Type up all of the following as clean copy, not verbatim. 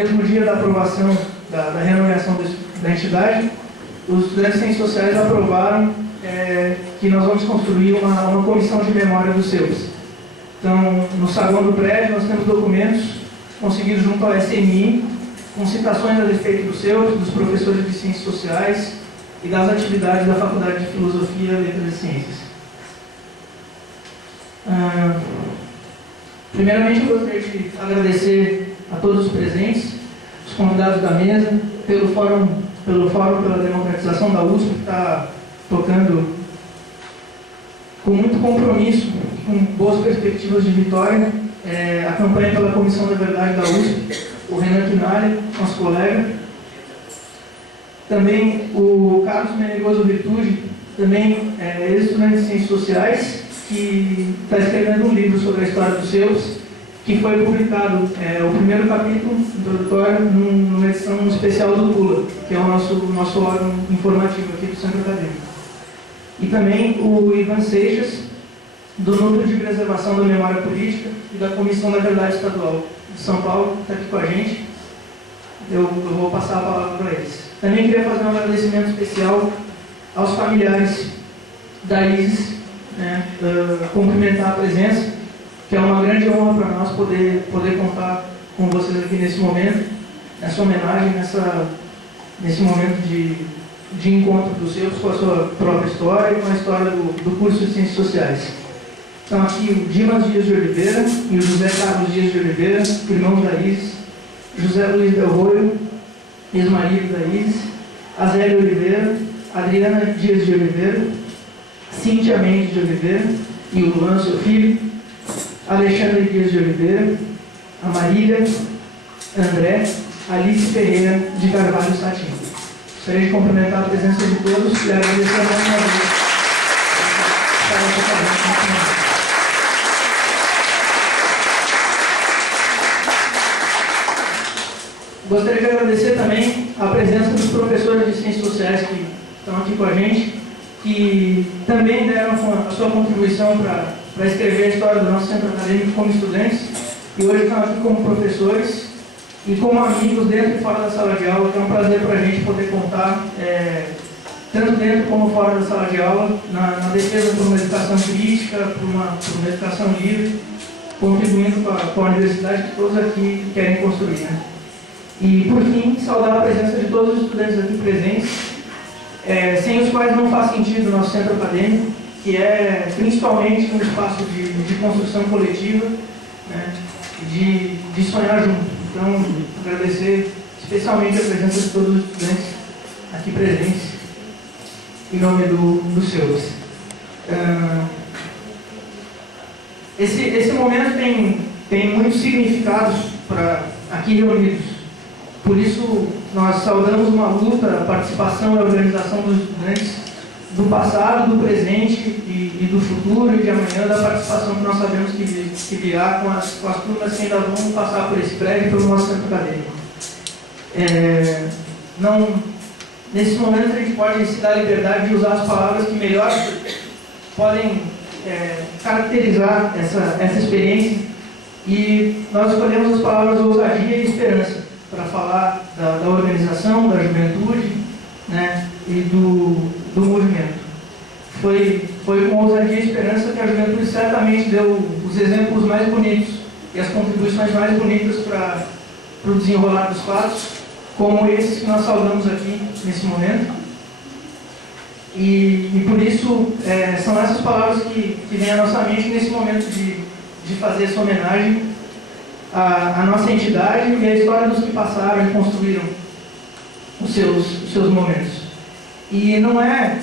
mesmo dia da aprovação da renomeação da entidade, os estudantes de Ciências Sociais aprovaram que nós vamos construir uma comissão de memória dos seus. Então, no saguão do prédio, nós temos documentos conseguidos junto ao SNI, com citações a respeito dos seus, dos professores de Ciências Sociais e das atividades da Faculdade de Filosofia, Letras e Ciências. Primeiramente, eu gostaria de agradecer a todos os presentes, os convidados da mesa, pelo Fórum pela Democratização da USP, que está tocando com muito compromisso, com boas perspectivas de vitória, a campanha pela Comissão da Verdade da USP, o Renan Quinalha, nosso colega, também o Carlos Menegoso Virtude, também ex-estudante de Ciências Sociais, que está escrevendo um livro sobre a história dos seus, que foi publicado, o primeiro capítulo introdutório, numa edição especial do Pula, que é o nosso órgão informativo aqui do Centro Acadêmico. E também o Ivan Seixas, do Núcleo de Preservação da Memória Política e da Comissão da Verdade Estadual de São Paulo, que está aqui com a gente. Eu vou passar a palavra para eles. Também queria fazer um agradecimento especial aos familiares da Isis, cumprimentar a presença, que é uma grande honra para nós poder contar com vocês aqui nesse momento, nessa homenagem, nesse momento de encontro dos seus com a sua própria história e com a história do curso de Ciências Sociais. Estão aqui o Dimas Dias de Oliveira e o José Carlos Dias de Oliveira, irmãos da Isis, José Luiz Del Roio, ex-marido da Isis, Azélia Oliveira, Adriana Dias de Oliveira, Cíntia Mendes de Oliveira e o Luan, seu filho, Alexandre Dias de Oliveira, a Marília, André, Alice Ferreira de Carvalho Satim. Gostaria de cumprimentar a presença de todos e agradecer mais uma vez. Gostaria de agradecer também a presença dos professores de Ciências Sociais que estão aqui com a gente, que também deram a sua contribuição para escrever a história do nosso centro acadêmico como estudantes, e hoje estão aqui como professores e como amigos dentro e fora da sala de aula, que é um prazer para a gente poder contar, tanto dentro como fora da sala de aula, na defesa por uma educação crítica, por uma educação livre, contribuindo com a universidade que todos aqui querem construir. E, por fim, saudar a presença de todos os estudantes aqui presentes, sem os quais não faz sentido o nosso centro acadêmico, que é principalmente um espaço de construção coletiva, de sonhar junto. Então, agradecer especialmente a presença de todos os estudantes aqui presentes, em nome dos seus. Esse momento tem muitos significados para aqui reunidos. Por isso, nós saudamos uma luta, a participação e a organização dos estudantes do passado, do presente e do futuro e de amanhã, da participação que nós sabemos que virá com as turmas que ainda vão passar por esse prédio e pelo nosso centro acadêmico. Nesse momento, a gente pode se dar a liberdade de usar as palavras que melhor podem caracterizar essa experiência, e nós escolhemos as palavras ousadia e esperança para falar da organização, da juventude, e do movimento. Foi com ousadia e esperança que a juventude certamente deu os exemplos mais bonitos e as contribuições mais bonitas para o desenrolar dos fatos, como esses que nós saudamos aqui nesse momento. E por isso, são essas palavras que vêm à nossa mente nesse momento de fazer essa homenagem à nossa entidade e à história dos que passaram e construíram os seus momentos. E não é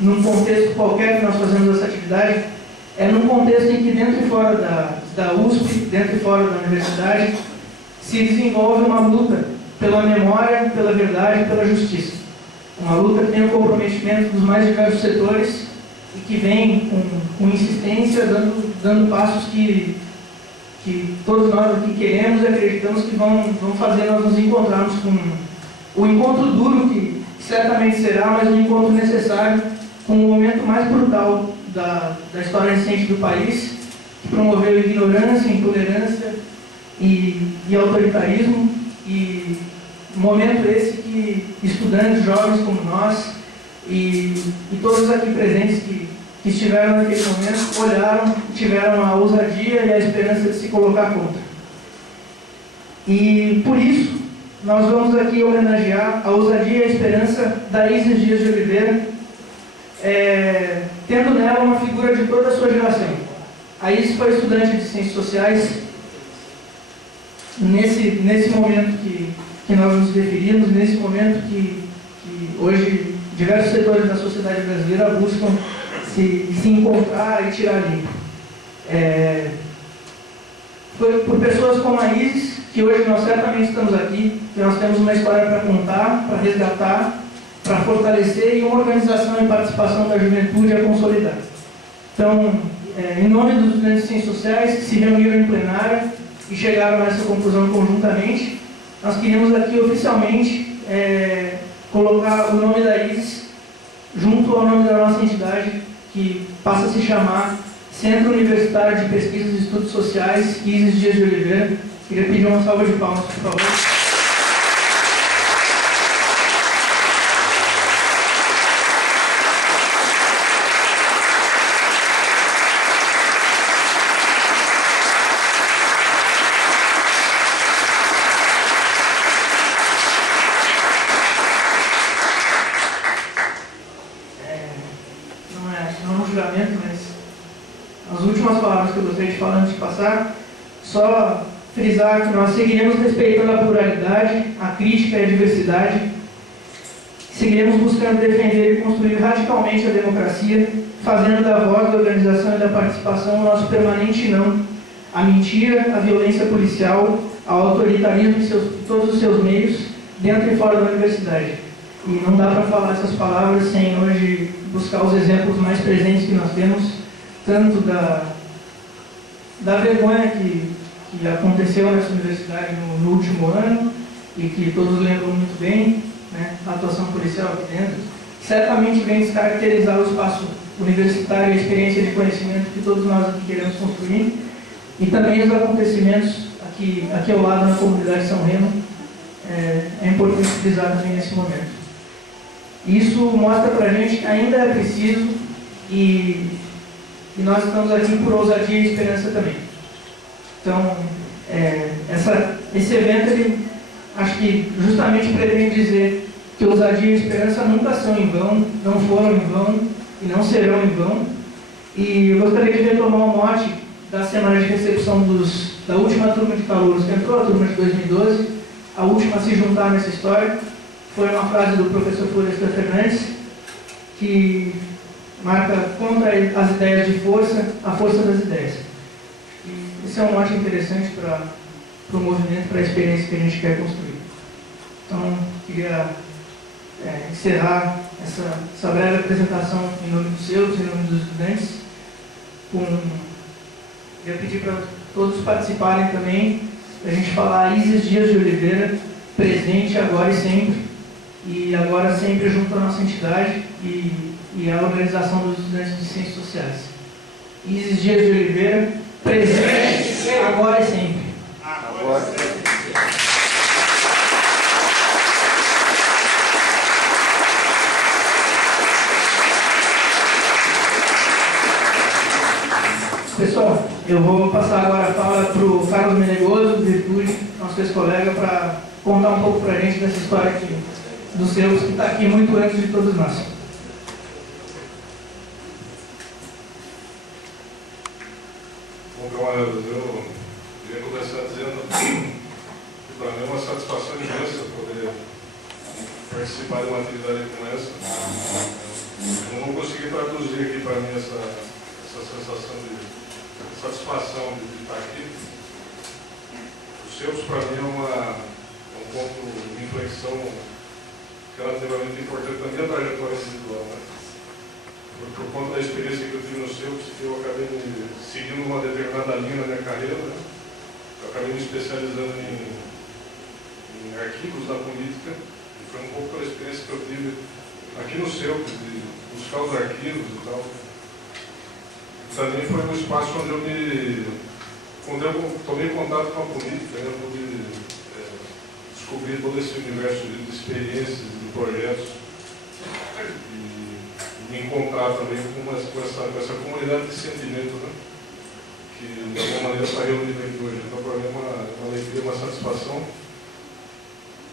num contexto qualquer que nós fazemos essa atividade, é num contexto em que dentro e fora da USP, dentro e fora da universidade, se desenvolve uma luta pela memória, pela verdade e pela justiça. Uma luta que tem o comprometimento dos mais diversos setores e que vem com insistência, dando passos que todos nós aqui queremos e acreditamos que vão fazer nós nos encontrarmos com o encontro duro, que certamente será, mas um encontro necessário com o momento mais brutal da história recente do país, que promoveu ignorância, intolerância e autoritarismo, e momento esse que estudantes jovens como nós e todos aqui presentes que estiveram naquele momento olharam, tiveram a ousadia e a esperança de se colocar contra. E por isso nós vamos aqui homenagear a ousadia e a esperança da Isis Dias de Oliveira, tendo nela uma figura de toda a sua geração. A Isis foi estudante de Ciências Sociais. Nesse momento que nós nos referimos, nesse momento que hoje diversos setores da sociedade brasileira buscam se encontrar e tirar limpo. Foi por pessoas como a Isis que hoje nós certamente estamos aqui, que nós temos uma história para contar, para resgatar, para fortalecer e uma organização e participação da juventude a consolidar. Então, em nome dos estudantes de Ciências Sociais que se reuniram em plenária e chegaram a essa conclusão conjuntamente, nós queríamos aqui oficialmente colocar o nome da Isis junto ao nome da nossa entidade, que passa a se chamar Centro Universitário de Pesquisas e Estudos Sociais Isis Dias de Oliveira. Queria pedir uma salva de palmas, por favor. Não é um julgamento, mas as últimas palavras que eu gostaria de falar antes de passar, só frisar que nós seguiremos respeitando a pluralidade, a crítica e a diversidade, seguiremos buscando defender e construir radicalmente a democracia, fazendo da voz da organização e da participação o nosso permanente não à mentira, à violência policial, ao autoritarismo em todos os seus meios, dentro e fora da universidade. E não dá para falar essas palavras sem hoje buscar os exemplos mais presentes que nós temos, tanto da vergonha que aconteceu nessa universidade no último ano, e que todos lembram muito bem, né, a atuação policial aqui dentro, certamente vem descaracterizar o espaço universitário e a experiência de conhecimento que todos nós aqui queremos construir, e também os acontecimentos aqui ao lado na comunidade de São Remo, é importante frisar também nesse momento. Isso mostra para a gente que ainda é preciso, e nós estamos aqui por ousadia e esperança também. Então, esse evento, ele, acho que justamente pretende dizer que ousadia e esperança nunca são em vão, não foram em vão e não serão em vão. E eu gostaria de retomar o mote da semana de recepção da última turma de calouros, que entrou, a turma de 2012, a última a se juntar nessa história. Foi uma frase do professor Florestan Fernandes, que marca contra as ideias de força, a força das ideias. E esse é um mote interessante para o movimento, para a experiência que a gente quer construir. Então, queria encerrar essa breve apresentação em nome dos seus, em nome dos estudantes. Queria pedir para todos participarem também, para a gente falar Isis Dias de Oliveira, presente agora e sempre. E agora sempre junto à nossa entidade e à organização dos estudantes de Ciências Sociais. Isis Dias de Oliveira, presente agora e sempre. Agora e sempre. Pessoal, eu vou passar agora a fala para o Carlos Menegoso, Virtude, nosso ex-colega, para contar um pouco para a gente dessa história aqui, dos seus, que está aqui muito antes de todos nós. Bom, camaradas, eu queria começar dizendo que para mim é uma satisfação imensa poder participar de uma atividade como essa. Eu não vou conseguir traduzir aqui para mim essa sensação de satisfação de estar aqui. Os seus, para mim, é um ponto de inflexão relativamente importante na minha trajetória individual, né? Por conta da experiência que eu tive no seus, eu acabei seguindo uma determinada linha na minha carreira, né? Eu acabei me especializando em arquivos da política, e foi um pouco pela experiência que eu tive aqui no seu, de buscar os arquivos e tal. Também foi um espaço onde eu me quando eu tomei contato com a política, eu pude descobrir todo esse universo de experiências, de projetos, e me encontrar também com essa comunidade de sentimento, né? Que de alguma maneira está reunida aqui hoje. Então, para mim é uma alegria, uma satisfação.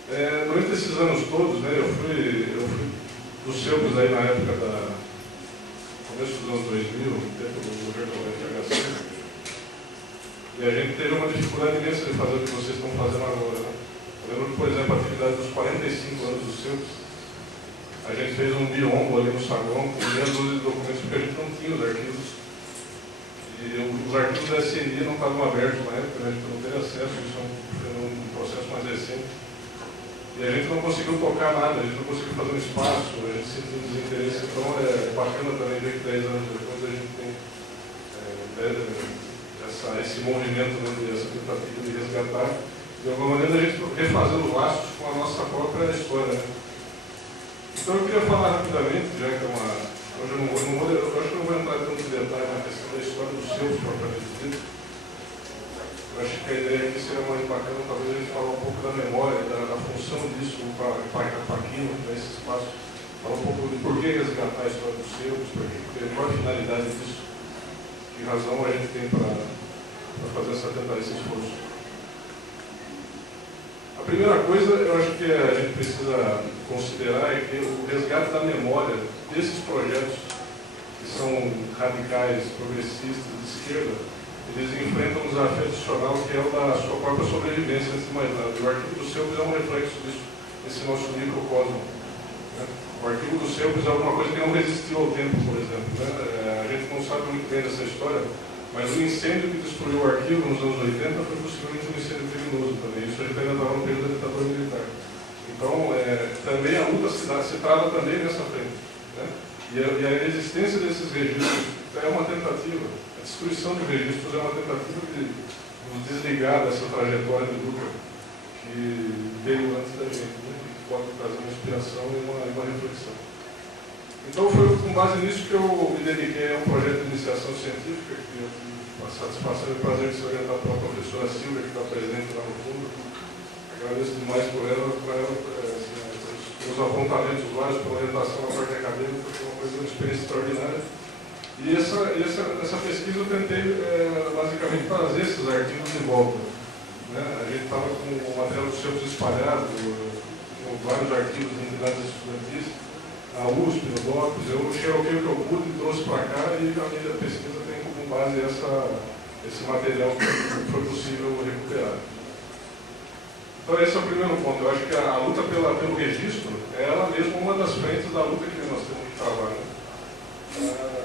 Durante esses anos todos, né, eu fui dos CEUPs aí na época começo dos anos 2000, tempo do governo do FHC, e a gente teve uma dificuldade imensa de fazer o que vocês estão fazendo agora, né? Eu lembro que, por exemplo, a atividade dos 45 anos dos CEUPs, a gente fez um biombo ali no saguão com meia dúzia de documentos, porque a gente não tinha os arquivos. E os arquivos da SNI não estavam abertos na época, né? A gente não teve acesso, isso foi um processo mais recente. E a gente não conseguiu tocar nada, a gente não conseguiu fazer um espaço, a gente sentiu desinteresse. Então é bacana também ver que 10 anos depois a gente tem esse movimento, né, essa tentativa de resgatar, de alguma maneira a gente refazendo laços com a nossa própria história. Né? Então eu queria falar rapidamente, já que é uma... Hoje eu acho que não vou entrar tanto em detalhe na questão da história dos seus propriamente dito. Eu acho que a ideia aqui seria mais bacana, talvez a gente falar um pouco da memória, da função disso para aqui, nesse espaço. Falar um pouco de por que resgatar a história dos seus, qual a finalidade disso, que razão a gente tem para fazer esse esforço. A primeira coisa, eu acho que a gente precisa considerar é que o resgate da memória desses projetos que são radicais, progressistas, de esquerda, eles enfrentam um desafio adicional que é o da sua própria sobrevivência, antes de mais nada. O arquivo do CEUPs é um reflexo disso, desse nosso microcosmo. Né? O arquivo do CEUPs é alguma coisa que não resistiu ao tempo, por exemplo. Né? A gente não sabe muito bem dessa história, mas o incêndio que destruiu o arquivo nos anos 80 foi possivelmente um incêndio criminoso também. Isso a gente ainda estava no período da ditadura militar. Então, também a luta se trava também nessa frente. Né? E a existência desses registros é uma tentativa. A destruição de registros é uma tentativa de nos desligar dessa trajetória de luta que veio antes da gente, né? Que pode trazer uma inspiração e uma reflexão. Então foi com base nisso que eu me dediquei a um projeto de iniciação científica, que eu tive a satisfação e o prazer de ser orientado pela professora Silvia, que está presente lá no fundo. Agradeço demais por ela os apontamentos vários, pela orientação na parte acadêmica, foi uma experiência extraordinária. E essa pesquisa eu tentei basicamente trazer esses arquivos de volta. Né? A gente estava com o material dos CEUPs espalhado, com vários arquivos de entidades estudantis, a USP, no DOPS, eu xeroquei o que eu pude e trouxe para cá, e a minha pesquisa tem como base esse material que foi possível recuperar. Então esse é o primeiro ponto. Eu acho que a luta pelo registro é ela mesma uma das frentes da luta que nós temos que travar, né?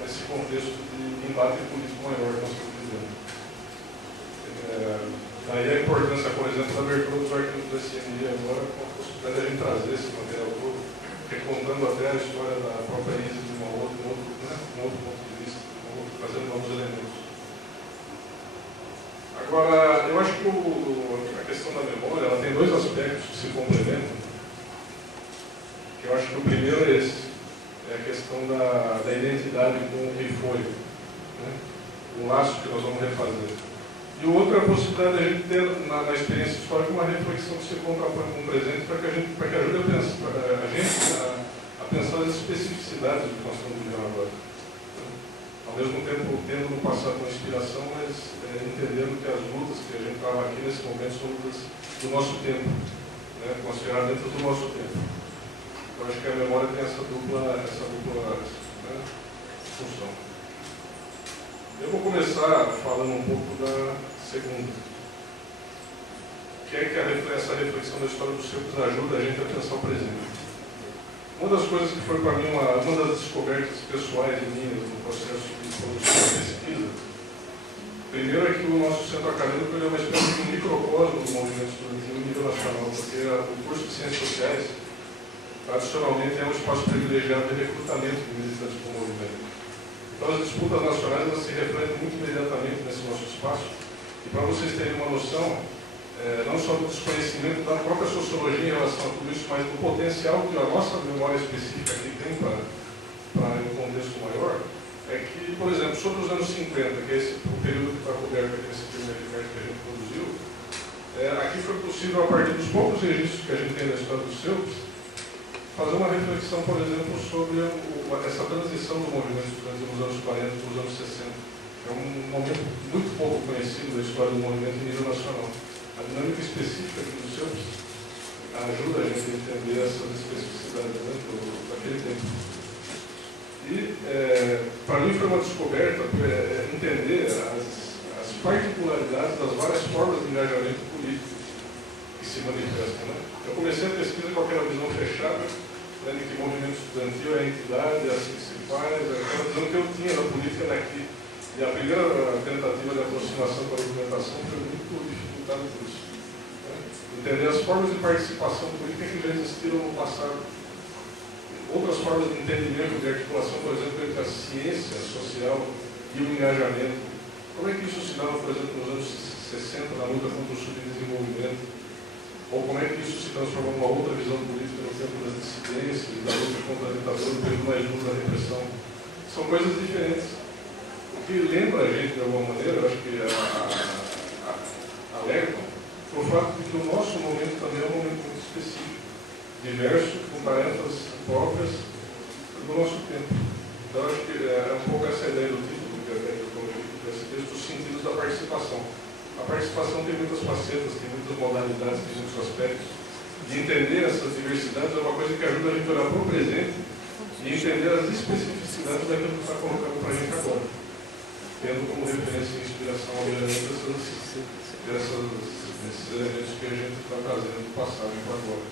Nesse contexto de embate político maior que nós estamos vivendo. Daí a importância, por exemplo, da abertura dos arquivos do SNI agora, com a possibilidade de a gente trazer esse material todo, recontando até a história da própria ISA de um outro ponto de vista, trazendo novos elementos. Agora, eu acho que a questão da memória ela tem dois aspectos que se complementam, que eu acho que o primeiro é esse, é a questão da identidade com o que foi, né? O laço que nós vamos refazer. E o outro é a possibilidade de a gente ter, na experiência histórica, uma reflexão que se contrapõe com o presente para que ajude a gente a pensar as especificidades do que nós estamos vivendo agora. Ao mesmo tempo, tendo no passado uma inspiração, mas entendendo que as lutas que a gente trava aqui nesse momento são lutas do nosso tempo, né? Consideradas dentro do nosso tempo. Eu acho que a memória tem essa dupla né, função. Eu vou começar falando um pouco da segunda, que é que essa reflexão da história dos CEUPs ajuda a gente a pensar o presente. Uma das coisas que foi para mim uma das descobertas pessoais minhas no processo de produção de pesquisa, primeiro é que o nosso centro acadêmico é uma espécie de microcosmo do movimento estudantil em nível nacional, porque o curso de Ciências Sociais tradicionalmente é um espaço privilegiado de recrutamento de militantes para o movimento. Então as disputas nacionais elas se refletem muito imediatamente nesse nosso espaço. E para vocês terem uma noção, não só do desconhecimento da própria sociologia em relação a tudo isso, mas do potencial que a nossa memória específica aqui tem para um contexto maior, é que por exemplo, sobre os anos 50, que é o período que está coberto aqui nesse primeiro que a gente produziu, aqui foi possível, a partir dos poucos registros que a gente tem na história dos CEUPs, fazer uma reflexão, por exemplo, sobre essa transição do movimento estudantil nos anos 40 para os anos 60. É um momento muito pouco conhecido da história do movimento em nível nacional. A dinâmica específica aqui dos CEUPs ajuda a gente a entender essas especificidades daquele tempo. E, para mim, foi uma descoberta entender as particularidades das várias formas de engajamento político que se manifestam. Né? Eu comecei a pesquisa com aquela visão fechada, né, de que o movimento estudantil é a entidade, é assim que se faz, aquela visão que eu tinha da política daqui. E a primeira tentativa de aproximação com a documentação foi muito dificultada por isso. Né? Entender as formas de participação política que já existiram no passado. Outras formas de entendimento, de articulação, por exemplo, entre a ciência social e o engajamento. Como é que isso se dava, por exemplo, nos anos 60, na luta contra o subdesenvolvimento? Ou como é que isso se transformou numa outra visão política no tempo das dissidências, da luta contra a ditadura, no período mais duro da repressão? São coisas diferentes. O que lembra a gente, de alguma maneira, eu acho que alertam, foi o fato de que o nosso momento também é um momento muito específico, diverso, com tarefas próprias do nosso tempo. Então, acho que é um pouco essa ideia do título, desse texto, os sentidos da participação. A participação tem muitas facetas, tem muitas modalidades, tem muitos aspectos. E entender essas diversidades é uma coisa que ajuda a gente a olhar para o presente e entender as especificidades daquilo que está colocando para a gente agora. Tendo como referência e inspiração, obviamente, esses elementos que a gente está trazendo do passado para agora.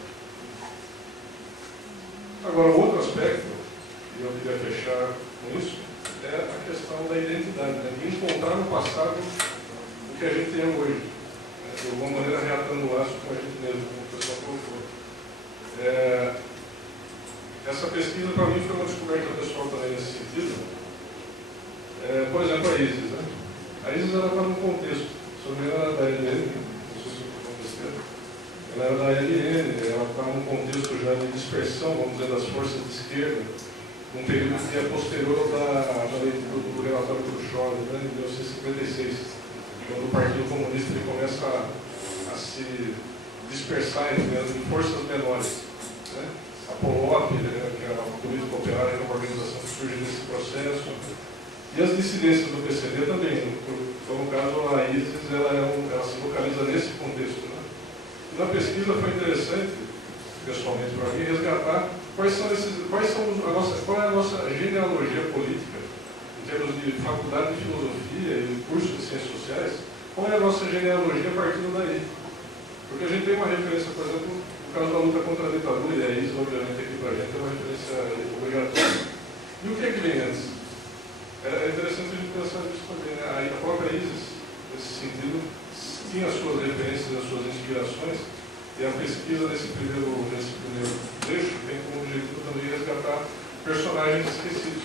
Agora, um outro aspecto, e eu queria fechar com isso, é a questão da identidade, né? De encontrar no passado o que a gente tem hoje, né? De alguma maneira reatando o laço com a gente mesmo, como o pessoal colocou. Essa pesquisa, para mim, foi uma descoberta pessoal também nesse sentido. Por exemplo, a ISIS. Né? A ISIS está num contexto, sobre ela da LN, não sei se eu estou acontecendo. Ela era da LN, ela está num contexto já de dispersão, vamos dizer, das forças de esquerda, num período que é posterior do relatório Khrushchev, né, em 1956, quando o Partido Comunista ele começa a se dispersar em forças menores. Né? A POLOP, né, que é a política operária, que é uma organização que surge nesse processo, e as dissidências do PCD também. Então, no caso, a ISIS ela se localiza nesse contexto. Né? Na pesquisa foi interessante, pessoalmente para mim, resgatar qual é a nossa genealogia política, em termos de faculdade de filosofia e curso de ciências sociais, qual é a nossa genealogia partindo daí. Porque a gente tem uma referência, por exemplo, no caso da luta contra a ditadura, e a ISIS, obviamente, aqui para a gente é uma referência obrigatória. E o que é que vem antes? É interessante a gente pensar nisso também. Né? A própria ISIS, nesse sentido, tinha as suas referências, as suas inspirações, e a pesquisa nesse primeiro trecho tem como objetivo também resgatar personagens esquecidos.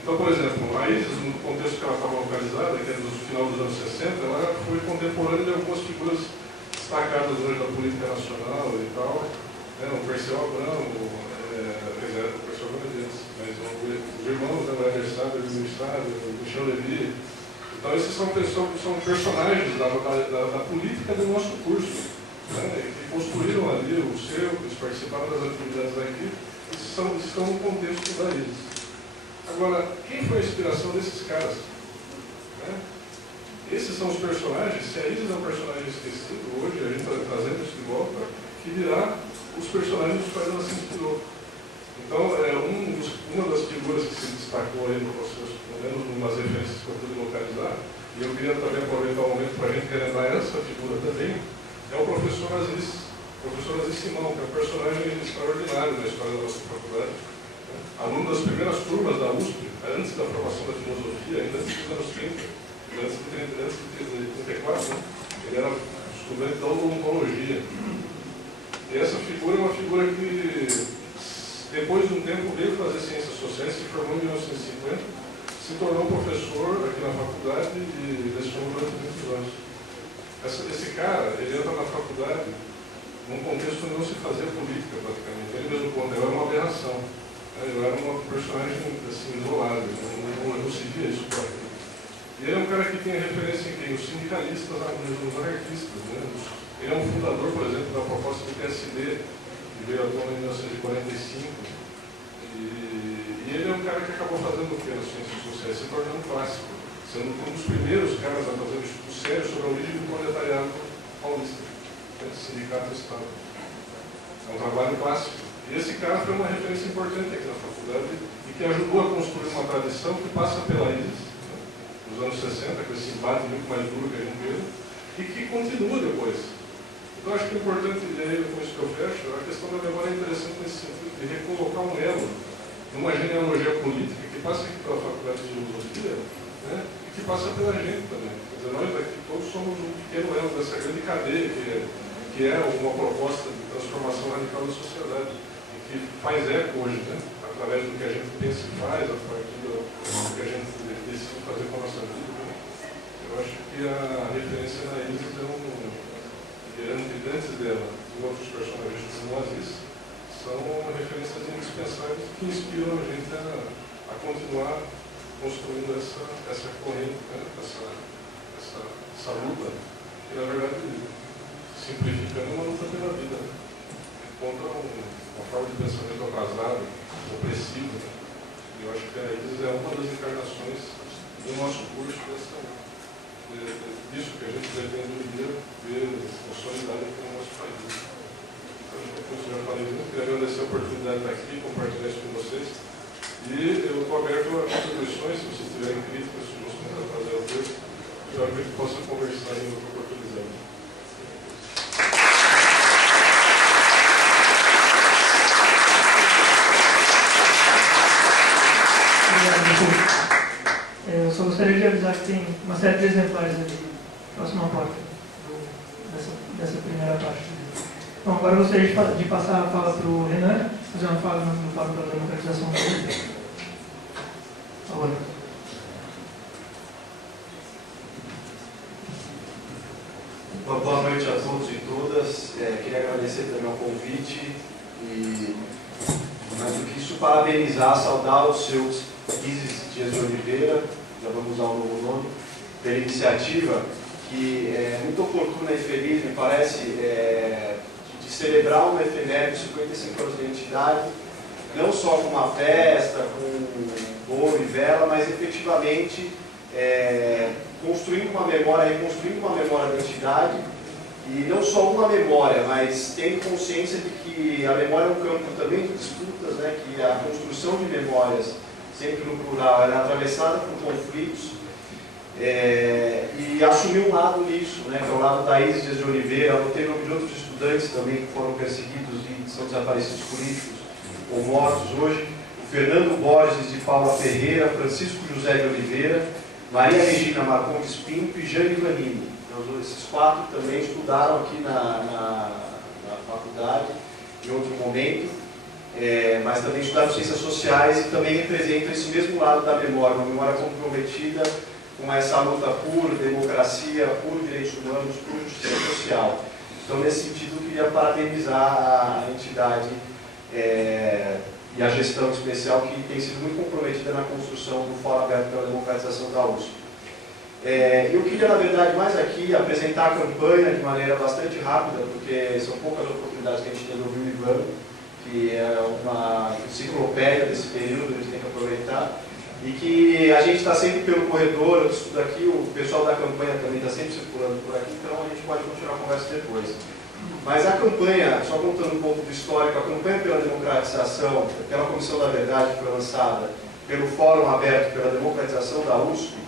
Então, por exemplo, a ISIS, no contexto que ela estava localizada, que é do final dos anos 60, ela foi contemporânea de algumas figuras destacadas hoje da política nacional e tal, né? O Perseu Abramo, o Perseu Abramo é deles, mas os irmãos, né, o Éder Sábio, o Luiz Sábio, o Michel Levy. Então, esses são personagens da política do nosso curso, né, que construíram ali o seu, eles participaram das atividades daqui, e estão no contexto da ISIS. Agora, quem foi a inspiração desses caras? Né? Esses são os personagens, se a ISIS é um personagem esquecido, hoje a gente está trazendo isso de volta, que virá os personagens dos quais ela se inspirou. Então, uma das figuras que se destacou aí no processo, pelo menos em umas referências que eu pude localizar, e eu queria também aproveitar o momento para a gente relembrar essa figura também, é o professor Aziz Simão, que é um personagem extraordinário na história da nossa faculdade. Aluno das primeiras turmas da USP, antes da formação da filosofia, ainda antes dos anos 30, antes de 34, né? Ele era estudante da odontologia. E essa figura é uma figura que, depois de um tempo, veio fazer ciências sociais, se formou em 1950, se tornou professor aqui na faculdade e lecionou durante muitos anos. Esse cara, ele entra na faculdade num contexto onde não se fazia política, praticamente. Ele mesmo conta, ele era uma aberração. Ele era uma personagem assim, isolado, não se via isso por aqui. E ele é um cara que tem referência em quem? Os sindicalistas, os anarquistas. Né? Ele é um fundador, por exemplo, da proposta do PSD, que veio à tona em 1945. E ele é um cara que acabou fazendo o que nas ciências sociais? Se tornando clássico, sendo um dos primeiros caras a fazer um estudo sério sobre a origem do proletariado paulista, né? Sindicato e Estado. É um trabalho clássico. E esse cara foi uma referência importante aqui na faculdade e que ajudou a construir uma tradição que passa pela ISIS, nos anos 60, com esse embate muito mais duro que a gente viu, e que continua depois. Então, acho que é importante, e aí com isso que eu fecho, a questão da memória é interessante nesse sentido, de recolocar um elo numa genealogia política que passa aqui pela Faculdade de Filosofia, né, e que passa pela gente também. Quer dizer, nós aqui todos somos um pequeno elo dessa grande cadeia que é uma proposta de transformação radical da sociedade, e que faz eco hoje, né, através do que a gente pensa e faz, a partir do que a gente decide fazer com a nossa vida. Né? Eu acho que a referência na Isis é antes dela, e outros personagens como Aziz, são referências indispensáveis que inspiram a gente a continuar construindo essa corrente, né? essa luta, que na verdade, simplificando, é uma luta pela vida, né? Contra uma forma de pensamento atrasado, opressivo. Né? E eu acho que a Isis é uma das encarnações do nosso curso disso que a gente pretende um dia ver consolidado aqui no nosso país. Então, como eu já falei muito, queria agradecer a oportunidade de estar aqui, compartilhar isso com vocês. E eu estou aberto a contribuições, se vocês tiverem críticas, sugestões a fazer ao texto, espero que a gente possa conversar em outra oportunidade. Eu só gostaria de avisar que tem uma série de exemplares ali, próximo à porta, dessa primeira parte. Bom, agora eu gostaria de passar a fala para o Renan, fazer uma fala no Fórum pela Democratização dele. Por favor. Boa noite a todos e todas. Queria agradecer também ao convite e, mais do que isso, parabenizar, saudar os seus Isis Dias de Oliveira, já vamos usar um novo nome, pela iniciativa que é muito oportuna e feliz, me parece, de celebrar uma efeméride de 55 anos de identidade, não só com uma festa, com bolo e vela, mas efetivamente construindo uma memória, reconstruindo uma memória da identidade, e não só uma memória, mas tendo consciência de que a memória é um campo também de disputas, né, que a construção de memórias, sempre no plural, ela é atravessada por conflitos, e assumir um lado nisso, né, que é o lado da Isis Dias de Oliveira. Eu teve de outros estudantes também que foram perseguidos e são desaparecidos políticos ou mortos hoje, o Fernando Borges de Paula Ferreira, Francisco José de Oliveira, Maria Regina Marcondes Pinto e Jane Vanini. Então, esses quatro também estudaram aqui na faculdade em outro momento, mas também estudaram ciências sociais e também representam esse mesmo lado da memória, uma memória comprometida com essa luta por democracia, por direitos humanos, por justiça social. Então, nesse sentido, eu queria parabenizar a entidade e a gestão especial que tem sido muito comprometida na construção do Fórum Aberto pela Democratização da USP. Eu queria, na verdade, mais aqui apresentar a campanha de maneira bastante rápida, porque são poucas oportunidades que a gente tem no Rio Ivano, que é uma enciclopédia desse período, a gente tem que aproveitar, e que a gente está sempre pelo corredor, eu estudo aqui, o pessoal da campanha também está sempre circulando por aqui, então a gente pode continuar a conversa depois. Mas a campanha, só contando um pouco do histórico, a campanha pela democratização, pela Comissão da Verdade, que foi lançada pelo Fórum Aberto pela Democratização da USP,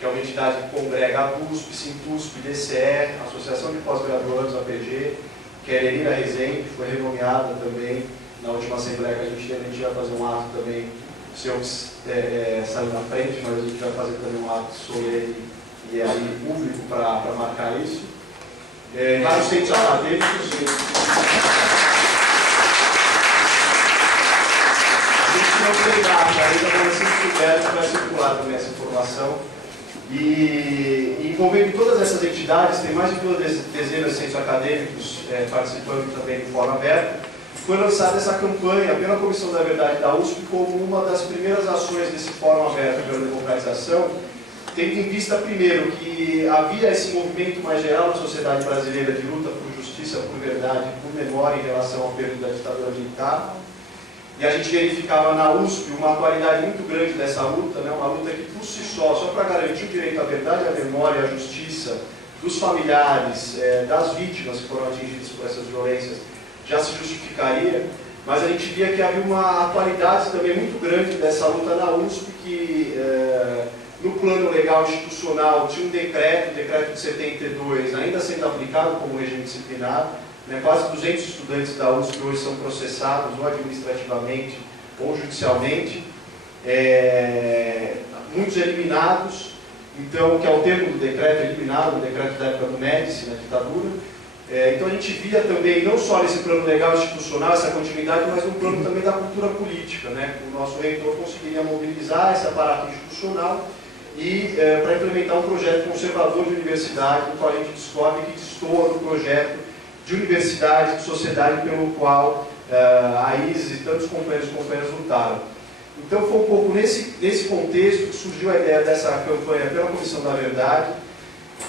que é uma entidade que congrega a USP, Sintusp, DCE, Associação de Pós-Graduandos, APG, que é a Elenira Rezende, que foi renomeada também na última Assembleia que a gente teve. A gente vai fazer um ato também, o senhor saiu na frente, mas a gente vai fazer também um ato solene e aí público para marcar isso. Vários centros acadêmicos. A gente não tem data, ainda vai ser descoberto, vai circular também essa informação. E envolvendo todas essas entidades, tem mais de 2 dezenas de centros acadêmicos participando também do Fórum Aberto. foi lançada essa campanha pela Comissão da Verdade da USP como uma das primeiras ações desse Fórum Aberto pela Democratização, tendo em vista, primeiro, que havia esse movimento mais geral na sociedade brasileira de luta por justiça, por verdade, por memória em relação ao período da ditadura militar, e a gente verificava na USP uma qualidade muito grande dessa luta, né? Uma luta que, por si só para garantir o direito à verdade, à memória e à justiça dos familiares, das vítimas que foram atingidas por essas violências, já se justificaria, mas a gente via que havia uma atualidade também muito grande dessa luta na USP, que no plano legal institucional tinha um decreto, o decreto de 72, ainda sendo aplicado como regime disciplinar, né? Quase 200 estudantes da USP hoje são processados ou administrativamente ou judicialmente, muitos eliminados, então, que é o termo do decreto, eliminado, o decreto da época do Médici, na ditadura. Então a gente via também, não só nesse plano legal institucional, essa continuidade, mas no plano também da cultura política, né? O nosso reitor conseguiria mobilizar esse aparato institucional e para implementar um projeto conservador de universidade, do qual a gente descobre que destoa do projeto de universidade, de sociedade pelo qual a Isis e tantos companheiros e companheiras lutaram. Então foi um pouco nesse contexto que surgiu a ideia dessa campanha pela Comissão da Verdade,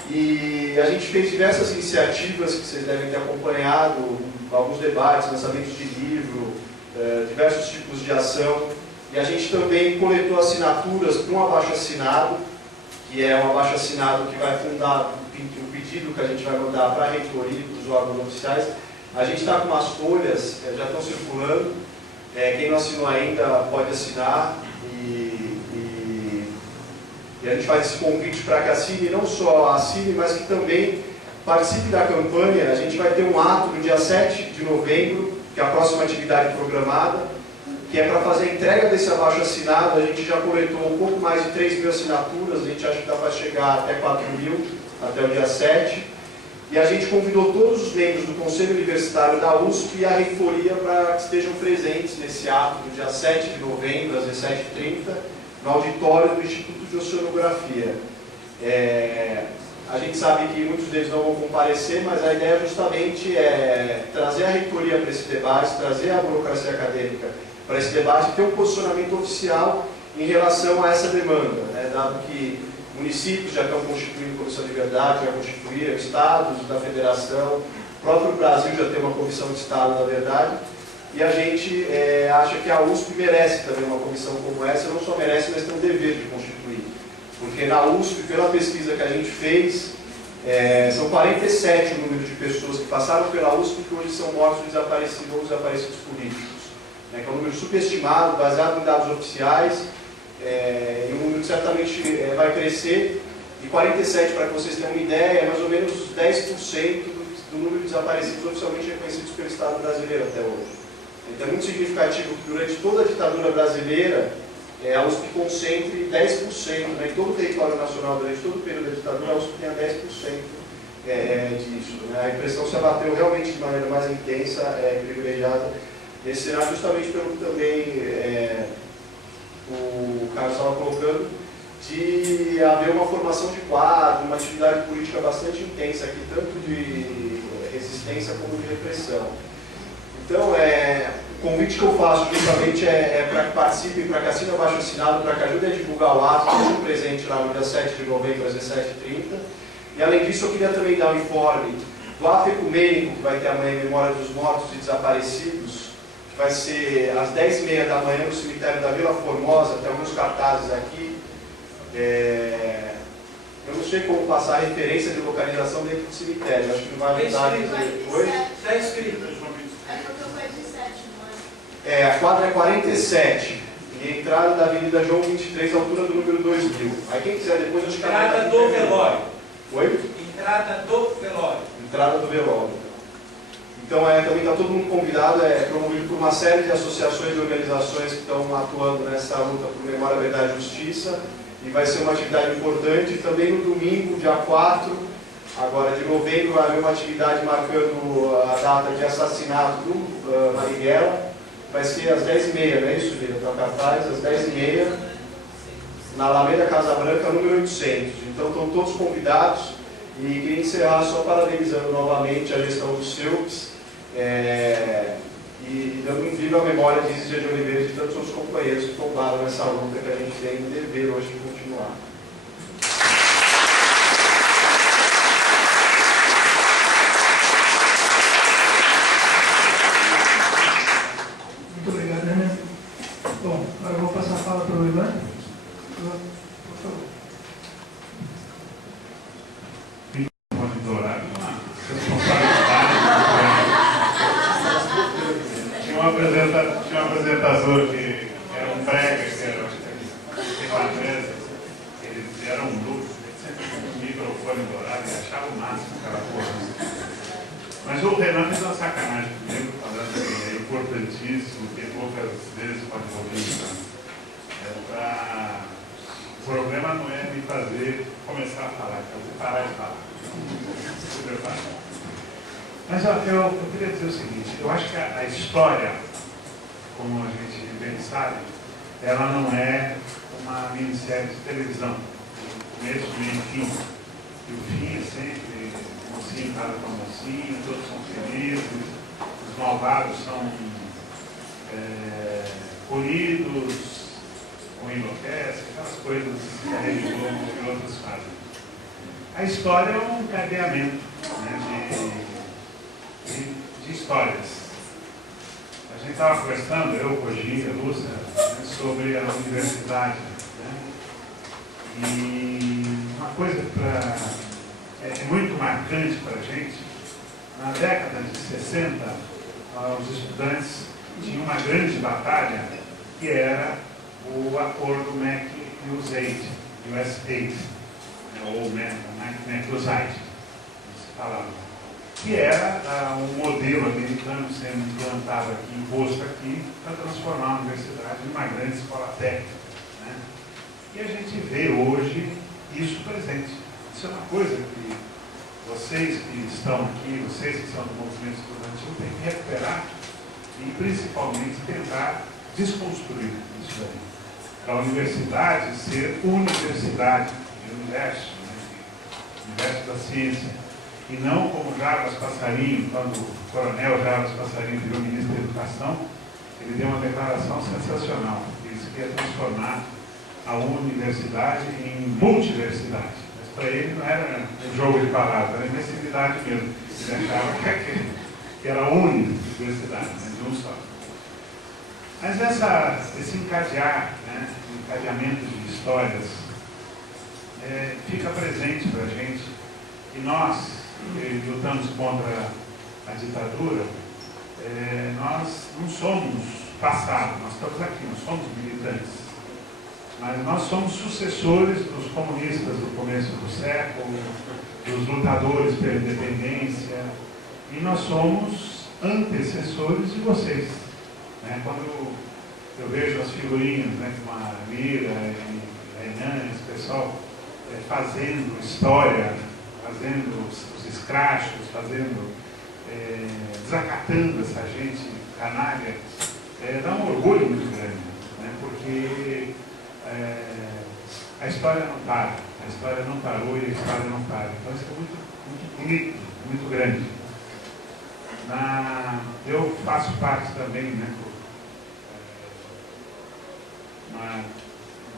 e a gente fez diversas iniciativas que vocês devem ter acompanhado, alguns debates, lançamentos de livro, diversos tipos de ação, e a gente também coletou assinaturas para um abaixo-assinado, que é um abaixo-assinado que vai fundar o pedido que a gente vai mandar para a reitoria e para os órgãos oficiais. A gente está com umas folhas, já estão circulando, quem não assinou ainda pode assinar, e a gente faz esse convite para que assine, não só assine, mas que também participe da campanha. A gente vai ter um ato no dia 7 de novembro, que é a próxima atividade programada, que é para fazer a entrega desse abaixo-assinado. A gente já coletou um pouco mais de 3.000 assinaturas, a gente acha que dá para chegar até 4.000, até o dia 7. E a gente convidou todos os membros do Conselho Universitário da USP e a reitoria para que estejam presentes nesse ato no dia 7 de novembro, às 17h30, no auditório do Instituto de Oceanografia. A gente sabe que muitos deles não vão comparecer, mas a ideia justamente é trazer a reitoria para esse debate, trazer a burocracia acadêmica para esse debate e ter um posicionamento oficial em relação a essa demanda, né? Dado que municípios já estão constituindo comissão de verdade, já constituíram estados da federação, o próprio Brasil já tem uma comissão de estado da verdade, e a gente acha que a USP merece também uma comissão como essa, não só merece, mas tem o dever de constituir. Porque na USP, pela pesquisa que a gente fez, são 47 o número de pessoas que passaram pela USP que hoje são mortos ou desaparecidos políticos, né, que é um número superestimado, baseado em dados oficiais, e um número que certamente vai crescer. E 47, para que vocês tenham uma ideia, é mais ou menos 10% do número de desaparecidos oficialmente reconhecidos pelo Estado brasileiro até hoje. Então é muito significativo que durante toda a ditadura brasileira, a USP concentre 10%, né, em todo o território nacional, durante todo o período da ditadura, a USP tenha 10% disso. Né? A impressão se abateu realmente de maneira mais intensa, privilegiada, nesse cenário, justamente pelo que também o Carlos estava colocando, de haver uma formação de quadro, uma atividade política bastante intensa aqui, tanto de resistência como de repressão. Então, o convite que eu faço justamente para que participem, para que assinem o abaixo-assinado, para que ajudem a divulgar o ato, estejam presentes lá no dia 7 de novembro, às 17h30. E além disso, eu queria também dar um informe do ato ecumênico que vai ter amanhã em memória dos mortos e desaparecidos, que vai ser às 10h30 da manhã no cemitério da Vila Formosa, tem alguns cartazes aqui. Eu não sei como passar a referência de localização dentro do cemitério, acho que não vai ajudar a dizer. Oi? Está escrito. A quadra é 47, e a entrada da Avenida João 23, altura do número 2000. Aí quem quiser depois... Entrada do velório. Oi? Entrada do velório. Entrada do velório. Então também está todo mundo convidado, promovido por uma série de associações e organizações que estão atuando nessa luta por memória, verdade e justiça, e vai ser uma atividade importante. Também no domingo, dia 4, agora de novembro, vai haver uma atividade marcando a data de assassinato do Marighella. Vai ser às 10h30, não é isso, Lívia? Então, cartaz, às 10h30, na Alameda Casa Branca, número 800. Então, estão todos convidados. E queria encerrar só parabenizando novamente a gestão do CEUPS. e dando um viva a memória de Isis de Oliveira e de tantos outros companheiros que tombaram nessa luta que a gente tem o dever hoje de continuar. Muito obrigado, Renan. Bom, agora eu vou passar a fala para o Ivan. Ivan, por favor. Dourado, uma responsabilidade. Tinha um apresentador que era um brega, que era finlandesa, ele era um grupo, ele sempre com um microfone dourado e achava o máximo aquela coisa. Mas o Renan fez uma sacanagem comigo, falando que é importantíssimo, que poucas vezes pode ouvir. O problema não é me fazer começar a falar, é você parar de falar. Mas eu queria dizer o seguinte, eu acho que a história, como a gente bem sabe, ela não é uma minissérie de televisão, começo, meio e fim. E o fim é sempre mocinho, cada com mocinho, todos são felizes, os malvados são punidos, ou enlouquecem, aquelas coisas que a Rede Globo e outros fazem. A história é um cadeamento, né, de histórias. A gente estava conversando, eu, Koji, a Lúcia, né, sobre a universidade. Né, e uma coisa é muito marcante para a gente, na década de 60, os estudantes tinham uma grande batalha, que era o acordo McUSAID, ou McUSAID, se falava, que era um modelo americano sendo implantado aqui, imposto aqui, para transformar a universidade em uma grande escola técnica. Né? E a gente vê hoje isso presente. Isso é uma coisa que vocês que estão aqui, vocês que são do movimento estudantil, têm que recuperar e principalmente tentar desconstruir isso aí. Para a universidade ser universidade, universo, né? Universo da ciência, e não como Jarbas Passarinho, quando o coronel Jarbas Passarinho virou ministro da Educação, ele deu uma declaração sensacional, ele disse que ia transformar a universidade em multiversidade, mas para ele não era um jogo de palavras, era imensidade mesmo, ele achava que era a universidade, né? De um só. Mas esse encadear, né? Encadeamento de histórias, fica presente para a gente, e nós que lutamos contra a ditadura, nós não somos passado, nós estamos aqui, nós somos militantes, mas nós somos sucessores dos comunistas do começo do século, dos lutadores pela independência, e nós somos antecessores de vocês. Né? Quando eu vejo as figurinhas, né, com a Lira e a Renan, esse pessoal fazendo história, fazendo os escrachos, desacatando essa gente canalha, dá um orgulho muito grande, né, porque a história não para, a história não parou e a história não para. Então isso é muito, muito bonito, muito grande. Eu faço parte também, né,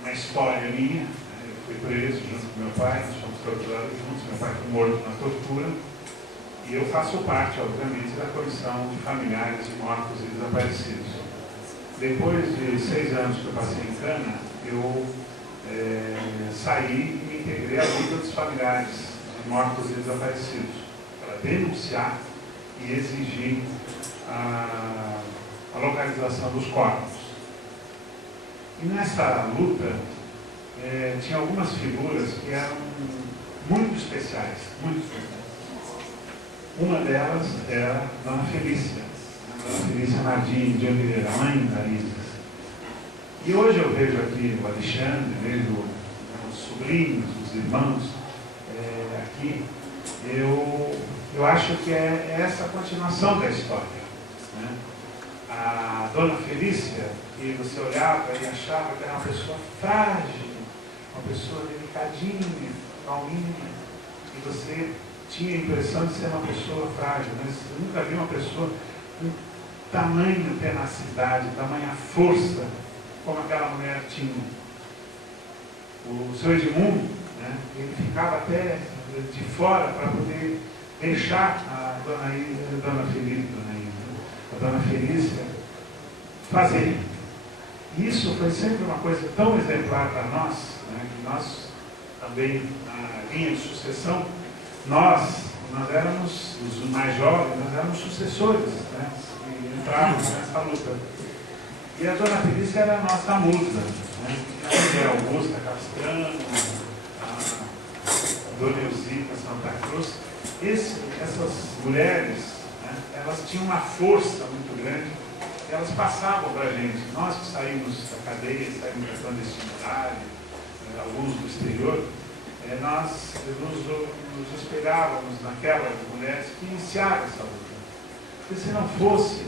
uma história minha, né? Eu fui preso junto com meu pai, nós fomos torturados juntos, meu pai foi morto na tortura, e eu faço parte, obviamente, da comissão de familiares de mortos e desaparecidos. Depois de 6 anos que eu passei em cana, eu saí e me integrei à luta dos familiares de mortos e desaparecidos, para denunciar e exigir a localização dos corpos. E nessa luta, tinha algumas figuras que eram muito especiais, muito especiais. Uma delas era a Dona Felícia, Mardim de Oliveira, a mãe da Isis. E hoje eu vejo aqui o Alexandre, vejo os sobrinhos, os irmãos aqui. Eu acho que é essa a continuação da história. Né? A Dona Felícia, que você olhava e achava que era uma pessoa frágil, uma pessoa delicadinha, calminha, e você tinha a impressão de ser uma pessoa frágil, mas eu nunca vi uma pessoa com tamanha tenacidade, tamanha força como aquela mulher tinha. O seu Edmundo, né, ele ficava até de fora para poder deixar a dona Felícia fazer. Isso foi sempre uma coisa tão exemplar para nós, né, que nós também, na linha de sucessão, nós éramos os mais jovens, nós éramos sucessores, né, e entrávamos nessa luta. E a dona Felícia era a nossa musa, né, a Augusta Castrano, a dona Eusita Santa Cruz. Essas mulheres, né, elas tinham uma força muito grande, e elas passavam para a gente. Nós que saímos da cadeia, saímos da clandestinidade, alguns do exterior, nós nos espelhávamos naquelas mulheres que iniciaram essa luta. Porque se não fosse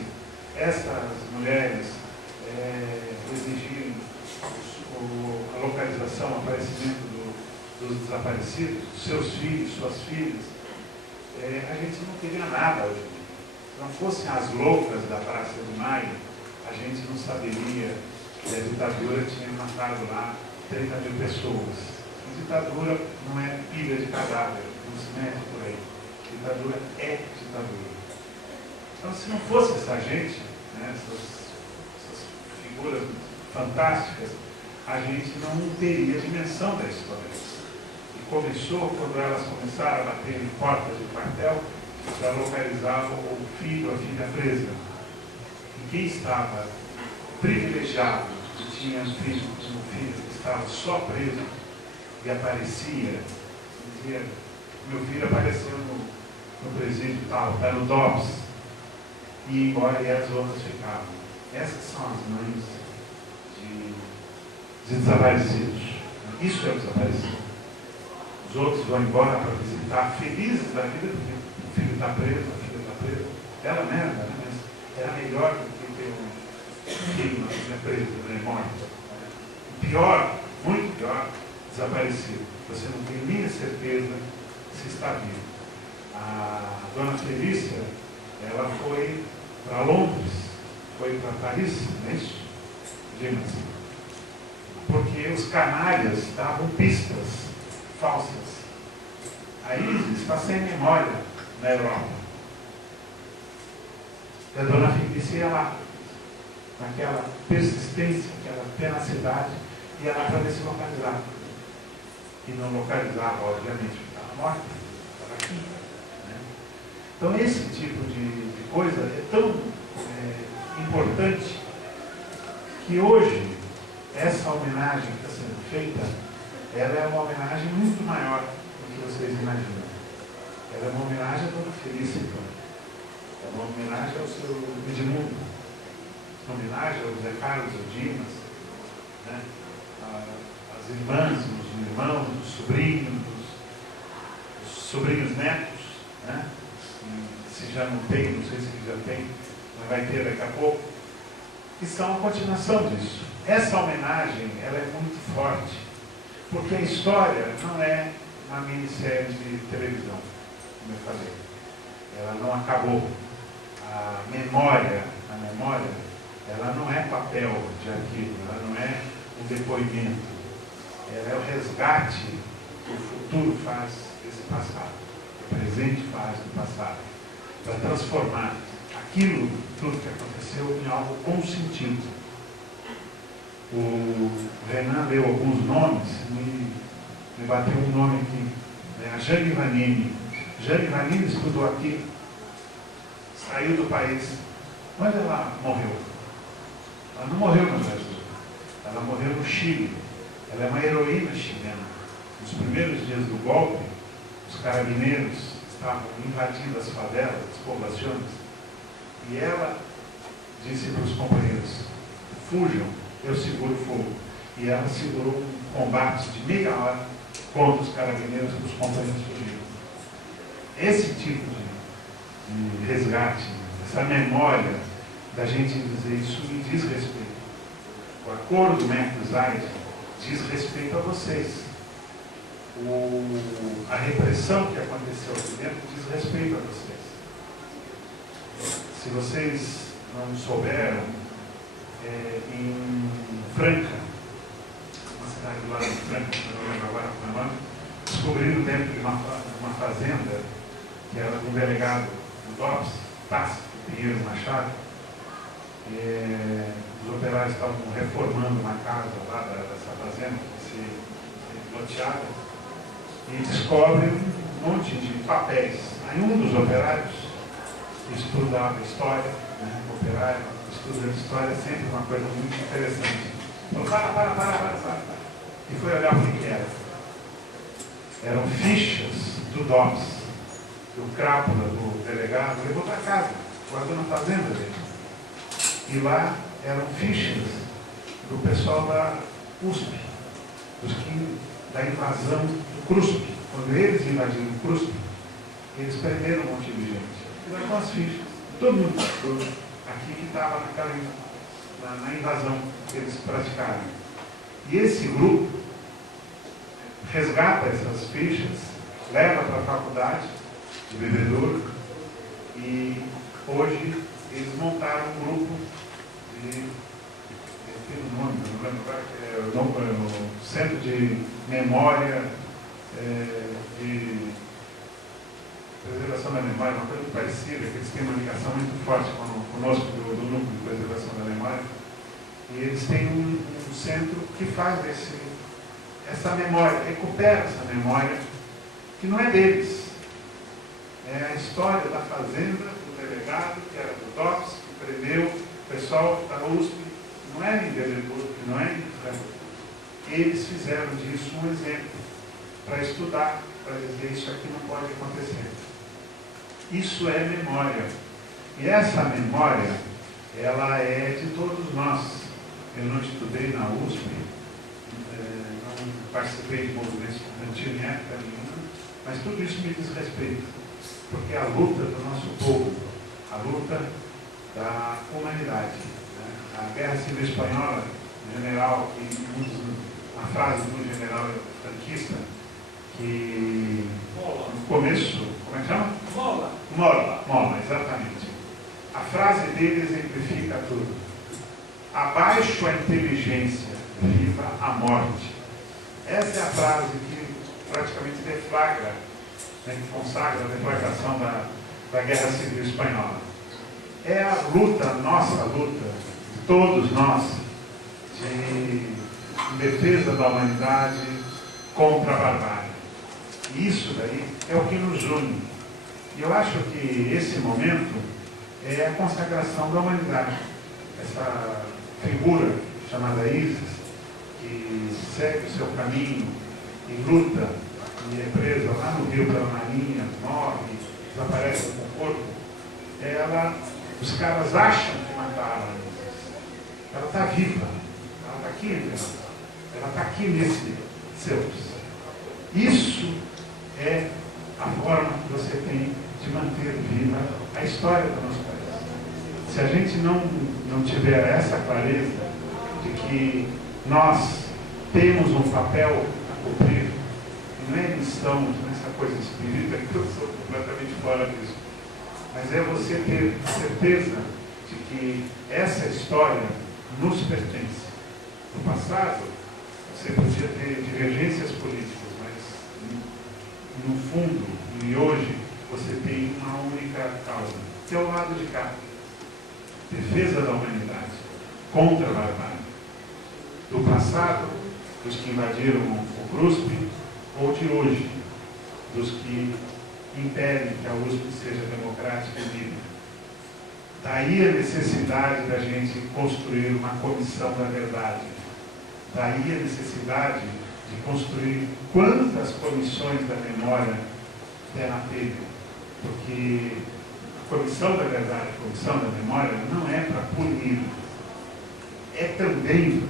essas mulheres exigirem a localização, o aparecimento dos desaparecidos, dos seus filhos, suas filhas, a gente não teria nada hoje. Se não fossem as loucas da Praça de Maio, a gente não saberia que a ditadura tinha matado lá 30 mil pessoas. A ditadura não é pilha de cadáver, não se mete por aí. A ditadura é ditadura. Então, se não fosse essa gente, né, essas figuras fantásticas, a gente não teria dimensão da história. E começou quando elas começaram a bater em portas de quartel para localizar o filho, a filha presa. E quem estava privilegiado, que tinha um filho que estava só preso e aparecia, dizia: meu filho apareceu no presídio tal, está no DOPS, e ia embora, e as outras ficavam. Essas são as mães de desaparecidos. Isso é o desaparecido. Os outros vão embora para visitar, felizes da vida, porque o filho está preso, a filha está presa. Ela merda, né? Mas era melhor do que ter um filho, uma filha presa, né? Morta. Pior, muito pior, desaparecido. Você não tem nem a certeza se está vivo. A dona Felícia, ela foi para Londres, foi para Paris, não é isso? Dimas. Porque os canalhas davam pistas falsas. A Isis está sem memória na Europa. E a dona Felícia ia lá, naquela persistência, aquela tenacidade, ia lá para ver se localizava. E não localizava, obviamente, porque estava morta, estava aqui. Né? Então, esse tipo de coisa é tão importante que hoje, essa homenagem que está sendo feita, ela é uma homenagem muito maior do que vocês imaginam. Ela é uma homenagem à dona Felícia, é uma homenagem ao seu Edmundo, uma homenagem ao Zé Carlos, ao Dimas, né? As irmãs, os irmãos, os sobrinhos netos, né? Se já não tem, não sei se já tem, mas vai ter daqui a pouco, que são a continuação disso. Essa homenagem, ela é muito forte, porque a história não é uma minissérie de televisão, como eu falei. Ela não acabou. A memória, ela não é papel de arquivo, ela não é um depoimento. Ela é o resgate que o futuro faz desse passado, que o presente faz do passado, para transformar aquilo, tudo que aconteceu, em algo com sentido. O Renan leu alguns nomes, me bateu um nome aqui, né? A Jane Vanini. Jane Vanini estudou aqui, saiu do país. Mas ela morreu. Ela não morreu no Brasil, ela morreu no Chile. Ela é uma heroína chilena. Nos primeiros dias do golpe, os carabineiros estavam invadindo as favelas, as poblações, e ela disse para os companheiros: fujam, eu seguro o fogo. E ela segurou um combate de meia hora contra os carabineiros e os companheiros fugiram. Esse tipo de resgate, essa memória da gente dizer isso me diz respeito. O acordo Mercosur diz respeito a vocês. A repressão que aconteceu aqui dentro diz respeito a vocês. Se vocês não souberam, em Franca, uma cidade lá de Franca, não lembro agora como é o nome, descobriram dentro de uma fazenda, que era do delegado do DOPS, Tássio Pinheiro Machado. Os operários estavam reformando uma casa lá dessa fazenda, loteada, e descobrem um monte de papéis. Aí um dos operários estudava história, né? O operário estudando história é sempre uma coisa muito interessante. Falou, para. E foi olhar o que era. Eram fichas do DOPS, que o crápula do delegado levou para casa, guardou na fazenda dele. E lá eram fichas do pessoal da USP, da invasão do CRUSP. Quando eles invadiram o CRUSP, eles prenderam um monte de gente. E lá estão as fichas. Todo mundo aqui que estava na invasão que eles praticaram. E esse grupo resgata essas fichas, leva para a faculdade de Bebedouro, e hoje eles montaram um grupo de o nome, não lembro agora, que é o Centro de Memória de Preservação da Memória, uma coisa parecida, que eles têm uma ligação muito forte conosco do Núcleo de Preservação da Memória. E eles têm um centro que faz essa memória, recupera essa memória, que não é deles. É a história da fazenda, do delegado, que era do DOPS, que prendeu o pessoal da USP, não era em Bebedouro, não é em Franca. Eles fizeram disso um exemplo para estudar, para dizer isso aqui não pode acontecer. Isso é memória. E essa memória, ela é de todos nós. Eu não estudei na USP, não participei de movimento estudantil em época nenhuma, mas tudo isso me diz respeito, porque é a luta do nosso povo, a luta da humanidade. A Guerra Civil Espanhola, o general, uma frase do general franquista, que no começo, como é que chama? Mola, exatamente. A frase dele exemplifica tudo. Abaixo a inteligência, viva a morte. Essa é a frase que praticamente deflagra, né, que consagra a deflagração da Guerra Civil Espanhola. É a luta, nossa luta, de todos nós, em defesa da humanidade contra a barbárie. E isso daí é o que nos une. E eu acho que esse momento é a consagração da humanidade. Essa figura chamada Isis, que segue o seu caminho e luta, e é presa lá no Rio pela Marinha, morre, desaparece com o corpo, os caras acham que mataram a Isis. Ela está viva, ela está aqui entre nós, ela está aqui nesse Ceus. Isso é a forma que você tem de manter viva a história do nosso país. Se a gente não tiver essa clareza de que nós temos um papel a cumprir, não é missão, nessa coisa espírita, que eu sou completamente fora disso, mas é você ter certeza de que essa história nos pertence. No passado, você podia ter divergências políticas, mas no fundo, e hoje, você tem uma única causa, que é o lado de cá. Defesa da humanidade, contra a barbárie. Do passado, dos que invadiram o CRUSP, ou de hoje, dos que impedem que a USP seja democrática e livre. Daí a necessidade da gente construir uma comissão da verdade. Daí a necessidade de construir quantas comissões da memória der na telha. Porque a comissão da verdade, a comissão da memória, não é para punir. É também,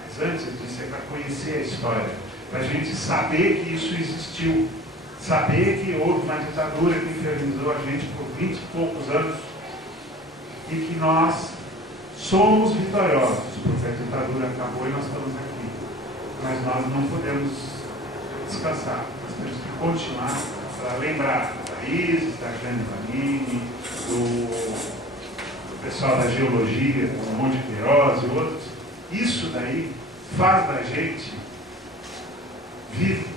mas antes disso, é para conhecer a história. Para a gente saber que isso existiu. Saber que houve uma ditadura que infernizou a gente por 20 e poucos anos. E que nós somos vitoriosos, porque a ditadura acabou e nós estamos aqui. Mas nós não podemos descansar, nós temos que continuar para lembrar da Isis, da Jane Vanini, pessoal da geologia, o Monte Queiroz e outros, isso daí faz da gente vivo.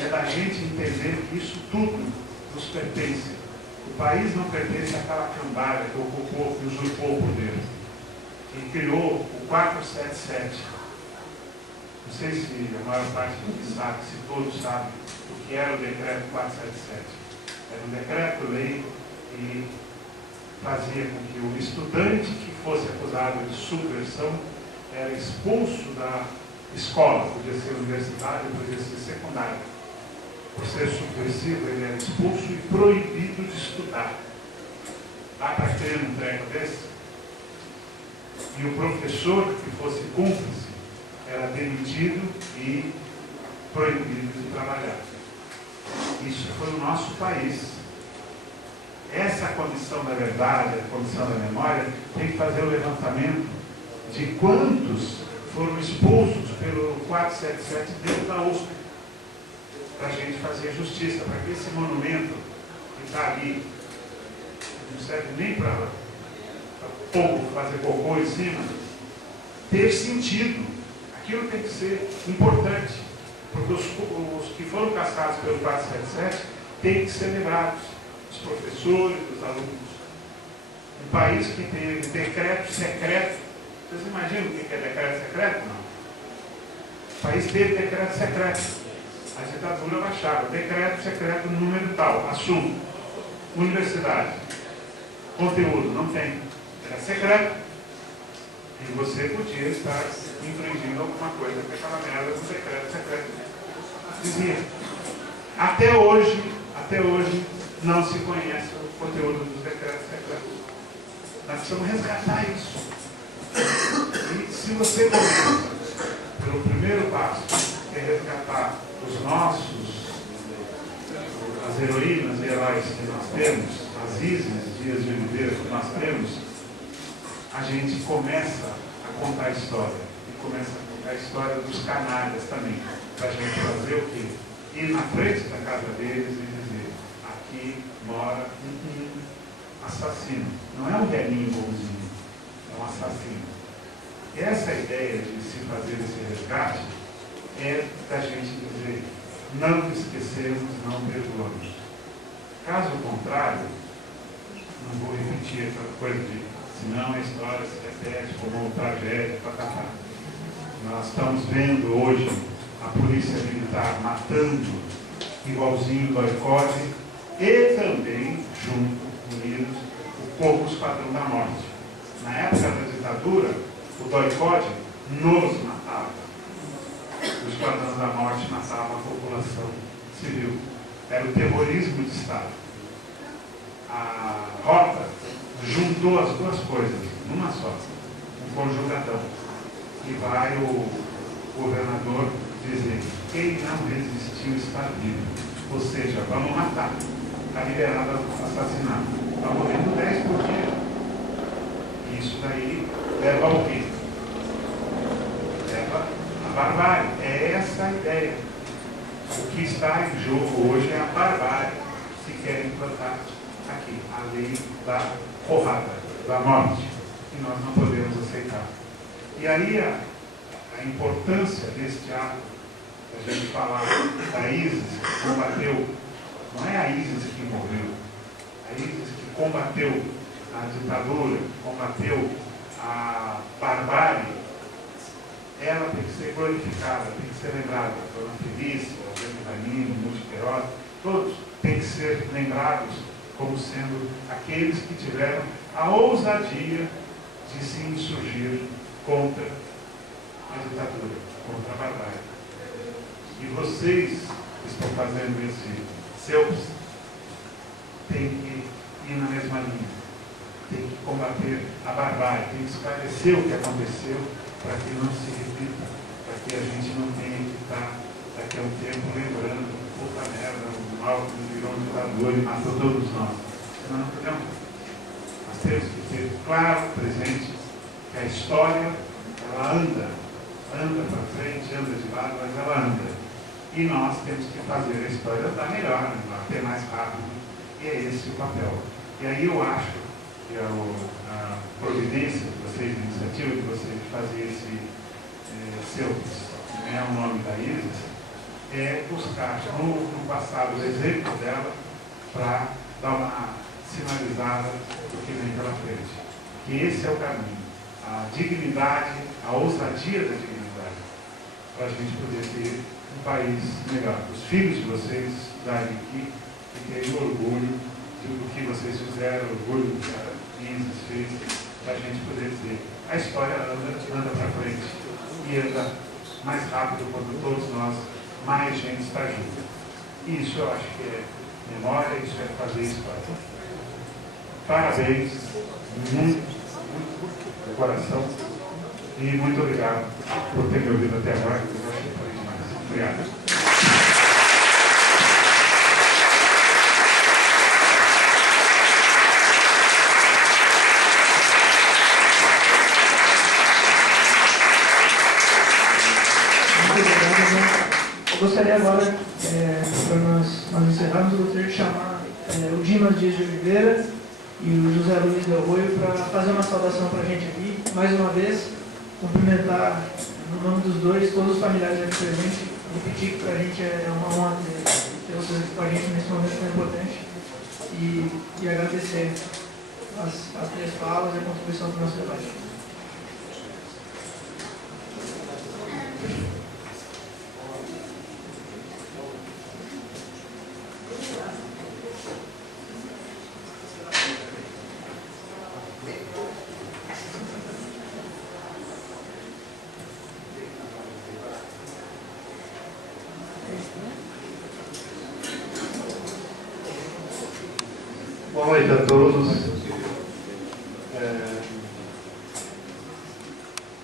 É da gente entender que isso tudo nos pertence. O país não pertence àquela cambada que ocupou, que usurpou o poder. Quem criou o 477. Não sei se a maior parte aqui sabe, se todos sabem o que era o decreto 477. Era um decreto-lei que fazia com que o estudante que fosse acusado de subversão era expulso da escola, podia ser universidade, podia ser secundária. Por ser subversivo, ele era expulso e proibido de estudar. Dá para crer num treco desse? E o professor que fosse cúmplice era demitido e proibido de trabalhar. Isso foi o nosso país. Essa condição da verdade, a condição da memória, tem que fazer o levantamento de quantos foram expulsos pelo 477 dentro da USP, para a gente fazer justiça, para que esse monumento que está ali, não serve nem para o povo fazer cocô em cima, ter sentido. Aquilo tem que ser importante, porque os que foram caçados pelo 477 têm que ser lembrados, os professores, os alunos. Um país que teve decreto secreto. Vocês imaginam o que é decreto secreto? Não. O país teve decreto secreto. A ditadura baixava. Decreto secreto número tal. Assunto. Universidade. Conteúdo. Não tem. Era secreto. E você podia estar infringindo alguma coisa que aquela merda do decreto secreto dizia. Até hoje, não se conhece o conteúdo dos decretos secretos. Nós precisamos resgatar isso. E se você começa pelo primeiro passo, que é resgatar os nossos, as heroínas e heróis que nós temos, as Isis, Dias de Oliveira que nós temos, a gente começa a contar a história. E começa a contar a história dos canalhas também. Para a gente fazer o quê? Ir na frente da casa deles e dizer: aqui mora um assassino. Não é um velhinho bonzinho, é um assassino. E essa ideia de se fazer esse resgate é da gente dizer: não esquecemos, não perdoamos. Caso contrário, não vou repetir aquela coisa de senão a história se repete como uma tragédia, patatá. Nós estamos vendo hoje a polícia militar matando igualzinho o Doicode e também, junto, unidos, o Corpo Esquadrão da Morte. Na época da ditadura, o Doicode nos matava. O Esquadrão da Morte matava a população civil. Era o terrorismo de Estado. A Rota juntou as duas coisas numa só, um conjugadão. E vai o governador dizer: quem não resistiu está vivo. Ou seja, vamos matar. Está liberado assassinato. Está morrendo 10 por dia. Isso daí leva ao quê? Leva a barbárie. É essa a ideia. O que está em jogo hoje é a barbárie que quer implantar aqui. A lei da porrada, da morte. E nós não podemos aceitar. E aí a importância deste ato, a gente falar da ISIS que combateu, não é a ISIS que morreu, a ISIS que combateu a ditadura, combateu a barbárie, ela tem que ser glorificada, tem que ser lembrada. A Dona Felícia, o Pedro Danilo, o Monte Queiroz, todos têm que ser lembrados como sendo aqueles que tiveram a ousadia de se insurgir contra a ditadura, contra a barbárie. E vocês que estão fazendo esse CELPS têm que ir na mesma linha, têm que combater a barbárie, têm que esclarecer o que aconteceu para que não se repita, para que a gente não tenha que estar daqui a um tempo lembrando: puta merda, o mal que virou um ditador e matou todos nós. Não, não. Nós temos que ter claro, presente, que a história, ela anda para frente, anda de lado, mas ela anda. E nós temos que fazer a história andar melhor, até mais rápido. E é esse o papel. E aí eu acho a providência de vocês, a iniciativa de vocês de fazer esse ganhar o nome da Isis, é buscar no passado o exemplo dela para dar uma sinalizada do que vem pela frente. Que esse é o caminho, a dignidade, a ousadia da dignidade, para a gente poder ter um país melhor. Os filhos de vocês estudarem aqui e terem orgulho do que vocês fizeram, orgulho do que a Isis fez, para a gente poder dizer, a história anda para frente e anda mais rápido quando todos nós, mais gente está junto. Isso eu acho que é memória, isso é fazer história. Parabéns, muito do coração, e muito obrigado por ter me ouvido até agora, que eu acho que foi demais. Obrigado. Eu gostaria agora, para nós encerrarmos, eu gostaria de chamar o Dimas Dias de Oliveira e o José Luiz Del Roio para fazer uma saudação para a gente aqui. Mais uma vez, cumprimentar no nome dos dois, todos os familiares aqui presentes, repetir que para a gente é uma honra ter vocês com a gente nesse momento tão importante e agradecer as três falas e a contribuição para o nosso debate. Boa noite a todos.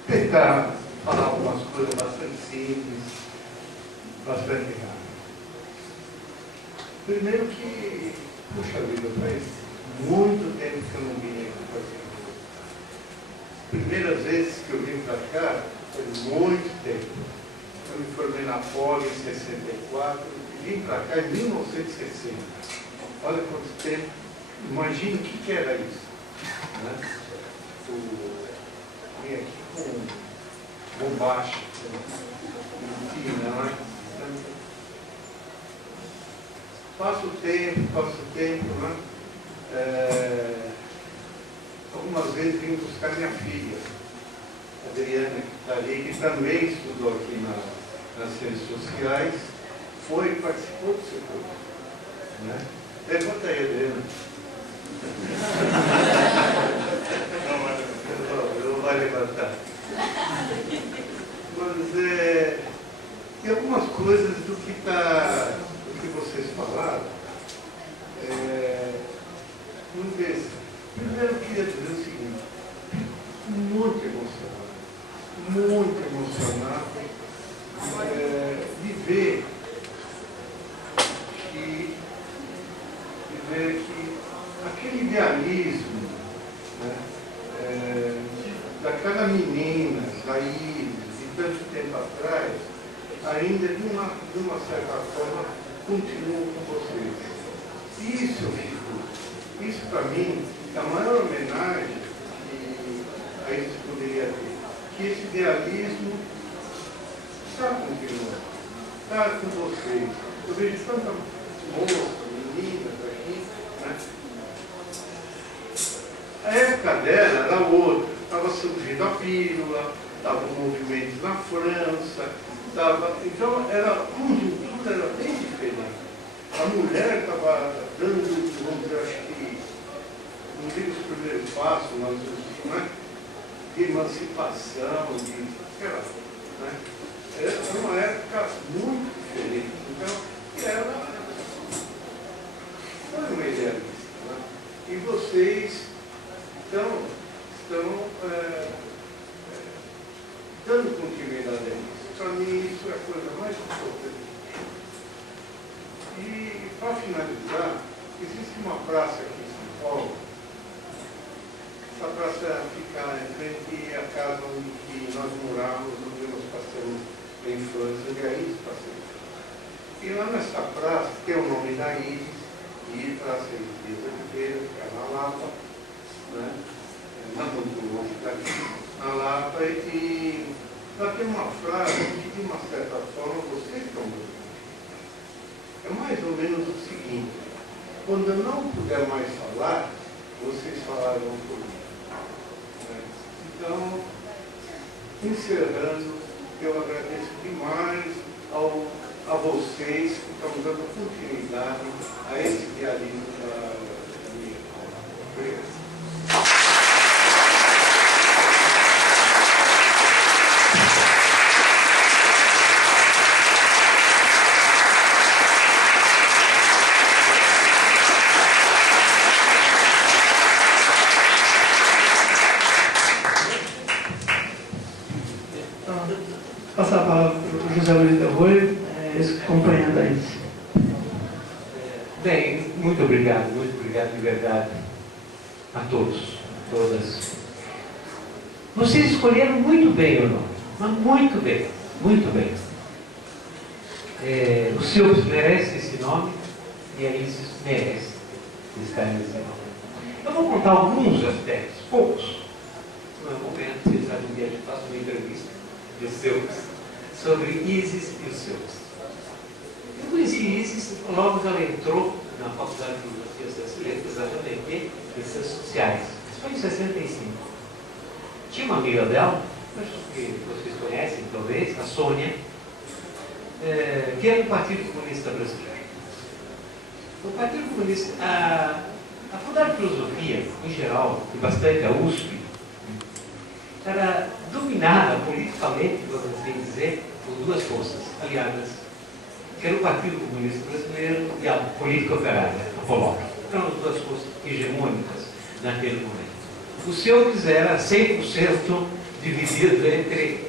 Tentar falar algumas coisas bastante simples, bastante rápidas. Primeiro que, puxa vida, faz muito tempo que eu não vim aqui fazer. Primeiras vezes que eu vim para cá, faz muito tempo. Eu me formei na Poli em 64 e vim para cá em 1960. Olha quanto tempo. Imagina o que era isso. Né? Vim aqui com bombacha, né? Passa o tempo, né? Algumas vezes vim buscar minha filha, a Adriana, que está ali, que também estudou aqui nas ciências sociais, participou do seu curso. Né? Levanta aí, Adriana. Não vai levantar. Mas tem algumas coisas do que vocês falaram. Vamos ver. Primeiro eu queria dizer o seguinte, muito emocionado de ver que aquele idealismo, né, daquela menina, da Isis, de tanto tempo atrás, ainda de uma certa forma continua com vocês. Isso para mim é a maior homenagem que a Isis poderia ter, que esse idealismo está continuando, está com vocês. Eu vejo tanta moça, meninas aqui, né? A época dela era outra, estava surgindo a pílula, estavam movimentos na França, então a conjuntura era bem diferente. A mulher estava dando, vamos dizer, acho que, não digo os primeiros passos, mas né, de emancipação, né? Era uma época muito diferente. Então, ela foi uma idealista. Né? E vocês estão dando continuidade a isso. Para mim, isso é a coisa mais importante. E, para finalizar, existe uma praça aqui em São Paulo. Essa praça fica em frente à casa onde nós morávamos, onde nós passamos a infância, onde a Isis passou. E lá nessa praça tem o nome da Isis, e Praça Isis Dias Oliveira, fica na Lapa. né? Não muito longe daqui, na Lapa, e lá tem uma frase que, de uma certa forma, vocês estão vendo. É mais ou menos o seguinte: quando eu não puder mais falar, vocês falarão por mim. Né? Então, encerrando, eu agradeço demais a vocês que estão dando continuidade a esse diarismo da minha escola. Obrigado. Passar a palavra para o José Luiz Del Roi, acompanhando a isso. Bem, muito obrigado de verdade a todos, a todas. Vocês escolheram muito bem o nome, mas muito bem, muito bem. O Silvio merece esse nome e a Isis merece estar nesse nome. Eu vou contar alguns aspectos, poucos. Não é o momento, vocês sabem que a gente faz uma entrevista de Silvio sobre Isis e os Silvios. Eu conheci Isis logo que ela entrou na Faculdade de Filosofia e Ciências Letras, exatamente em Ciências Sociais. Isso foi em 65. Tinha uma amiga dela, acho que vocês conhecem talvez, a Sônia, que era do Partido Comunista Brasileiro. O Partido Comunista, a Faculdade de Filosofia, em geral, e bastante a USP, era dominada politicamente, vamos assim dizer, por duas forças aliadas, que era o Partido Comunista Brasileiro e a política operária, a POLOP. Eram as duas forças hegemônicas naquele momento. O Silvio era 100% dividido entre...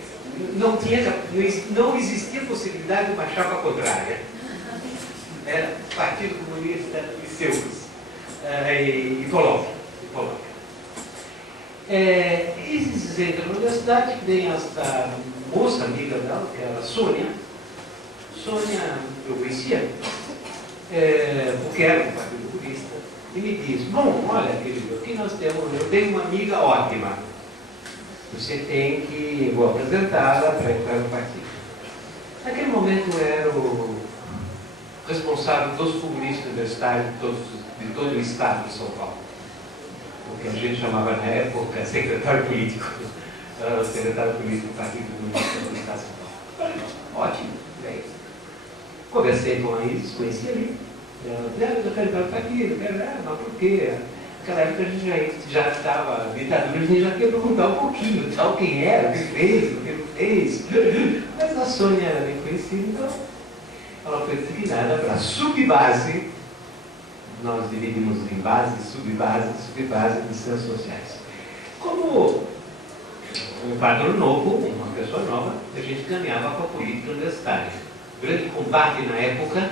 Não existia possibilidade de uma chapa contrária. Era Partido Comunista e Silvio, e POLOP. Isis entra na universidade, vem esta moça amiga dela, que era a Sônia. Sônia eu conhecia, porque era um Partido Comunista, e me diz: bom, olha, querido, aqui eu tenho uma amiga ótima. Você tem que, vou apresentá-la para entrar no partido. Naquele momento eu era o responsável dos comunistas universitários de todo o estado de São Paulo. O que a gente chamava na época secretário político. Era o secretário político do Partido Comunista do Estado de São Paulo. Ótimo, bem. Conversei com a Isis, conheci ali. Ela disse: eu quero entrar no partido, mas por quê? Naquela época a gente já estava ditadura, a gente já queria perguntar um pouquinho, tal, quem era, o que fez, o que não fez. Mas a Sônia era bem conhecida, então ela foi designada para a subbase. Nós dividimos em base, subbase de ciências sociais. Como um quadro novo, uma pessoa nova, a gente caminhava para a política universitária. O grande combate na época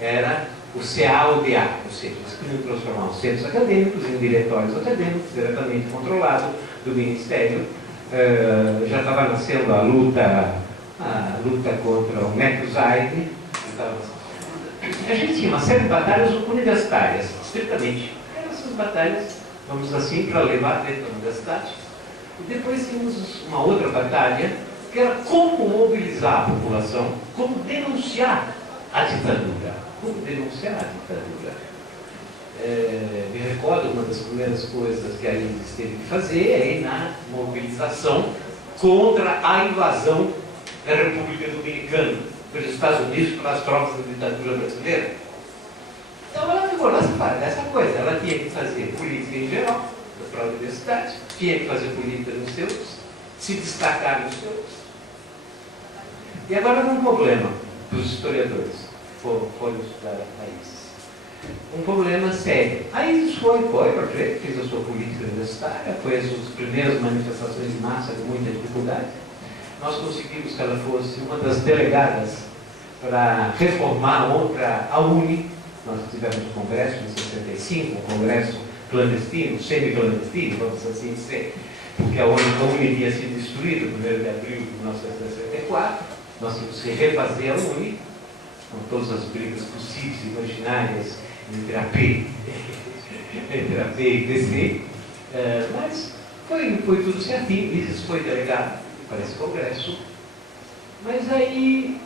era o CA-ODA, ou seja, eles queriam transformar os centros acadêmicos em diretórios acadêmicos, diretamente controlado do Ministério. Já estava nascendo a luta contra o método Zaide. A gente tinha uma série de batalhas universitárias, estritamente. Eram essas batalhas, vamos assim, para levar dentro da universidade. E depois tínhamos uma outra batalha, que era como mobilizar a população, como denunciar a ditadura. Me recordo, uma das primeiras coisas que a Isis teve que fazer é ir na mobilização contra a invasão da República Dominicana pelos Estados Unidos, pelas tropas da ditadura brasileira. Então ela ficou nessa coisa. Ela tinha que fazer política em geral, para a universidade, tinha que fazer política nos seus, se destacar nos seus. E agora vem um problema para os historiadores que foram estudar a Isis. Um problema sério. A Isis foi para frente, fez a sua política universitária, fez as primeiras manifestações de massa com muita dificuldade. Nós conseguimos que ela fosse uma das delegadas para reformar a UNE. Nós tivemos um congresso em 65, um congresso clandestino, semi-clandestino, vamos assim dizer, porque a UNE tinha sido destruída no 1º de abril de 1964. Nós tínhamos que refazer a UNE, com todas as brigas possíveis e imaginárias entre a P e DC. Mas foi tudo certinho. Isis foi delegado para esse congresso. Mas aí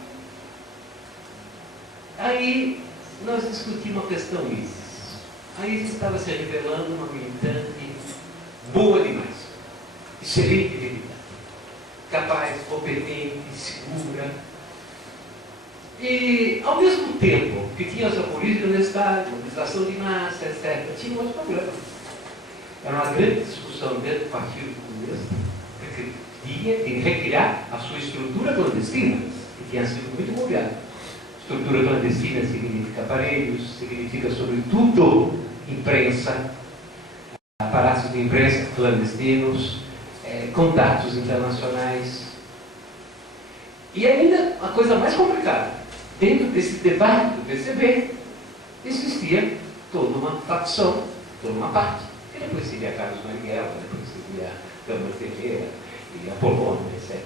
nós discutimos a questão Isis. A Isis estava se revelando uma militante boa demais, excelente militante, capaz, competente, segura. E, ao mesmo tempo que tinha essa política no Estado, mobilização de massa, etc., tinha outro problema. Era uma grande discussão dentro do Partido Comunista, que queria recriar a sua estrutura clandestina, que tinha sido muito mobiliada. Estrutura clandestina significa aparelhos, significa, sobretudo, imprensa, aparatos de imprensa clandestinos, contatos internacionais. E ainda, a coisa mais complicada, dentro desse debate do PCB, existia toda uma facção, toda uma parte, que depois seria Carlos Marighella, depois seria Câmara Ferreira e Apolônio, etc.,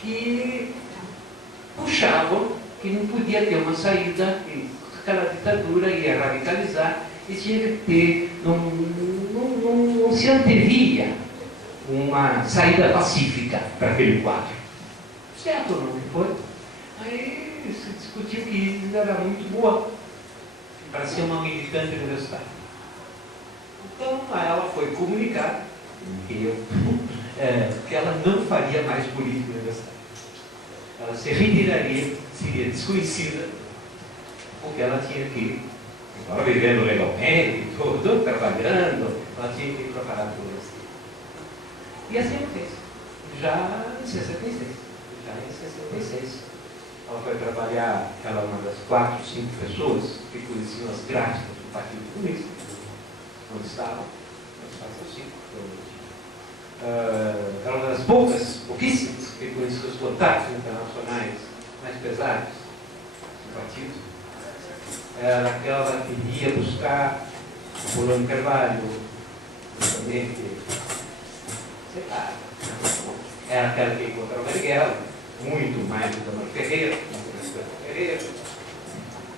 que puxavam que não podia ter uma saída, que aquela ditadura ia radicalizar e tinha que ter, não se antevia uma saída pacífica para aquele quadro. Certo ou não que foi? Aí se discutiu que Isis era muito boa para ser uma militante universitária. Então ela foi comunicar que ela não faria mais política universitária. Ela se retiraria, seria desconhecida, porque ela tinha que, agora vivendo legalmente, todo trabalhando, ela tinha que ir para parar do universidade. E assim ela fez, já em 66. Ela foi trabalhar, ela é uma das 4, 5 pessoas que conheciam as gráficas do Partido Comunista, onde estavam, as 5, era uma das pouquíssimas que conhecia os contatos internacionais mais pesados do partido. Era aquela que queria buscar o Polônio Carvalho, justamente, sei lá, era aquela que encontrava Marighella, muito mais do que a Câmara Ferreira,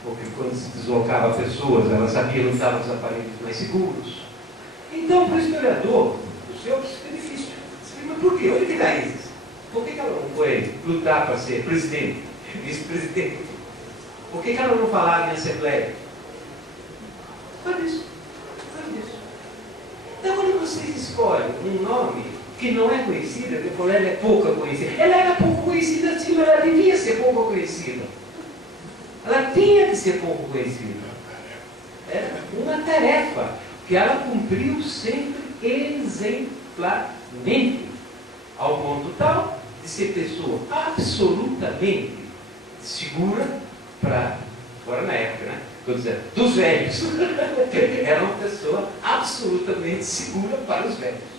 porque quando se deslocava pessoas, ela sabia onde estavam os aparelhos mais seguros. Então, para o historiador, o seu é difícil. Mas por quê? Onde que está Isis? Por que ela não foi lutar para ser presidente, vice-presidente? Por que ela não falava em assembleia? Por isso. Então, quando vocês escolhem um nome que não é conhecida, que ela é pouco conhecida. Ela era pouco conhecida, sim, mas ela devia ser pouco conhecida. Ela tinha que ser pouco conhecida. Era uma tarefa que ela cumpriu sempre exemplarmente, ao ponto tal de ser pessoa absolutamente segura para, agora na época, né? Estou dizendo, dos velhos. Era uma pessoa absolutamente segura para os velhos.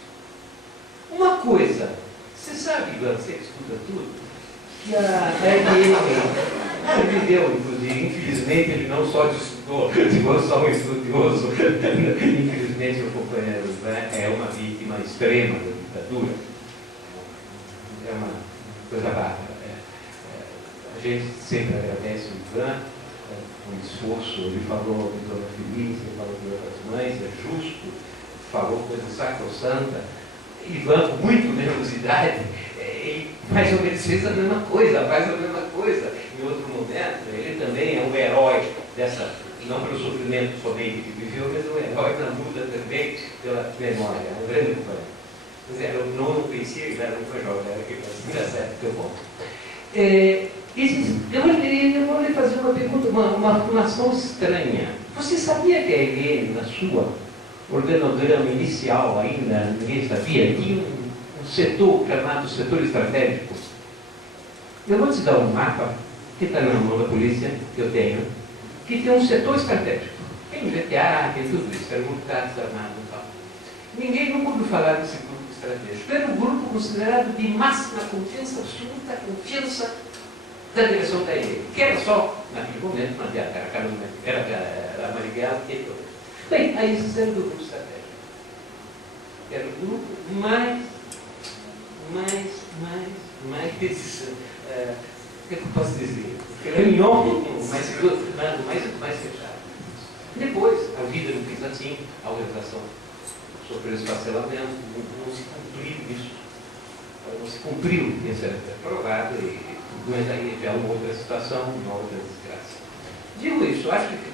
Uma coisa, você sabe, Ivan, você estuda tudo, que a ele viveu, inclusive, infelizmente ele não só estudou, ficou só um estudioso, infelizmente o companheiro, né, é uma vítima extrema da ditadura. É uma coisa bárbara. A gente sempre agradece o Ivan, o esforço, ele falou de Dona Feliz, ele falou de outras mães, é justo, falou coisa sacrossanta. Ivan, com muito generosidade, ele mais ou menos fez a mesma coisa, faz a mesma coisa. Em outro momento, ele também é um herói dessa, não pelo sofrimento somente que viveu, mas um herói na luta também pela memória, um grande companheiro. Mas eu não conhecia, ele era muito jovem, era aquele engraçado que eu conto. Eu vou lhe fazer uma pergunta, uma afirmação estranha. Você sabia que a Helene, na sua organograma inicial ainda, ninguém sabia, tinha um setor chamado setor estratégico? Eu vou te dar um mapa, que está na mão da polícia, que eu tenho, que tem um setor estratégico. Tem GTA, tem tudo isso, era militares armados e tal. Ninguém nunca ouviu falar desse grupo estratégico. Era um grupo considerado de máxima confiança, absoluta confiança da direção da Helene, que era só, naquele momento, não adianta, era a Marighella e todo. Bem, aí isso era do grupo estratégico. Era o grupo mais o que eu posso dizer? Reunião mais fechado. Depois, a vida não quis assim, a organização sofreu esfacelamento, não se cumpriu isso. Não se cumpriu, isso é provado, mas aí já é uma outra situação, uma outra desgraça. Digo isso, acho que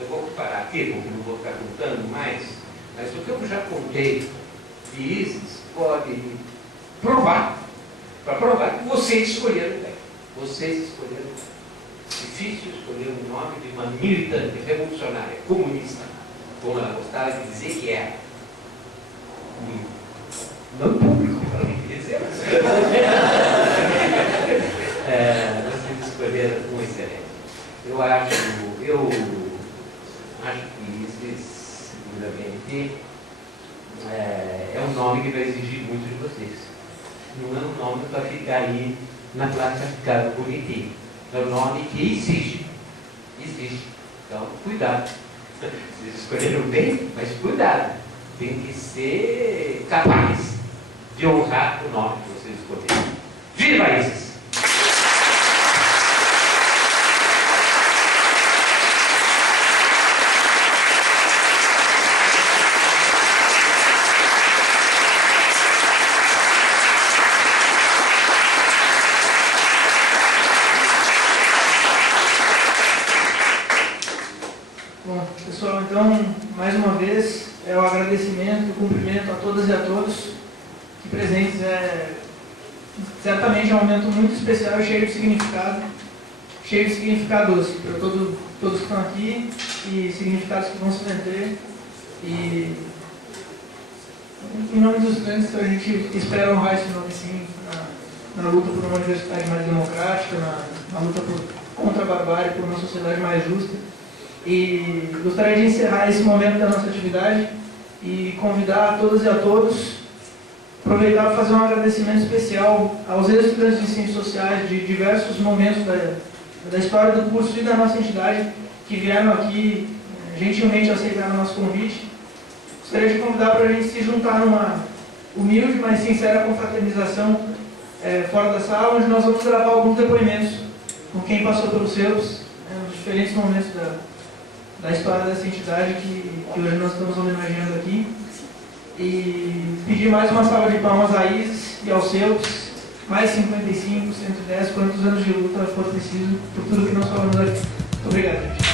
eu vou parar aqui, porque não vou ficar contando mais, mas o que eu já contei de ISIS pode provar, para provar que vocês escolheram bem. Vocês escolheram bem. Difícil escolher um nome de uma militante revolucionária, comunista, como ela gostava de dizer que era. Não público, para mim dizer, mas vocês escolheram um excelente. Eu acho que ISIS, seguramente, é um nome que vai exigir muito de vocês. Não é um nome para ficar aí na placa ficando bonitinho. É um nome que existe. Existe. Então, cuidado. Vocês escolheram bem, mas cuidado. Tem que ser capaz de honrar o nome que vocês escolheram. Viva ISIS! Bom, pessoal, então, mais uma vez, o agradecimento, o cumprimento a todas e a todos que presentes. Certamente é um momento muito especial e cheio de significado, cheio de significados para todos que estão aqui e significados que vão se manter. E, em nome dos estudantes, a gente espera honrar esse nome, sim, na luta por uma universidade mais democrática, na luta contra a barbárie, por uma sociedade mais justa. E gostaria de encerrar esse momento da nossa atividade e convidar a todas e a todos, aproveitar para fazer um agradecimento especial aos ex-estudantes de Ciências Sociais de diversos momentos da história do curso e da nossa entidade que vieram aqui, gentilmente aceitaram o nosso convite. Gostaria de convidar para a gente se juntar numa humilde, mas sincera confraternização fora da sala, onde nós vamos gravar alguns depoimentos com quem passou pelos seus, nos diferentes momentos da história dessa entidade que hoje nós estamos homenageando aqui. E pedir mais uma salva de palmas a ISIS e aos seus, mais 55, 110, quantos anos de luta for preciso, por tudo que nós falamos aqui. Muito obrigado, gente.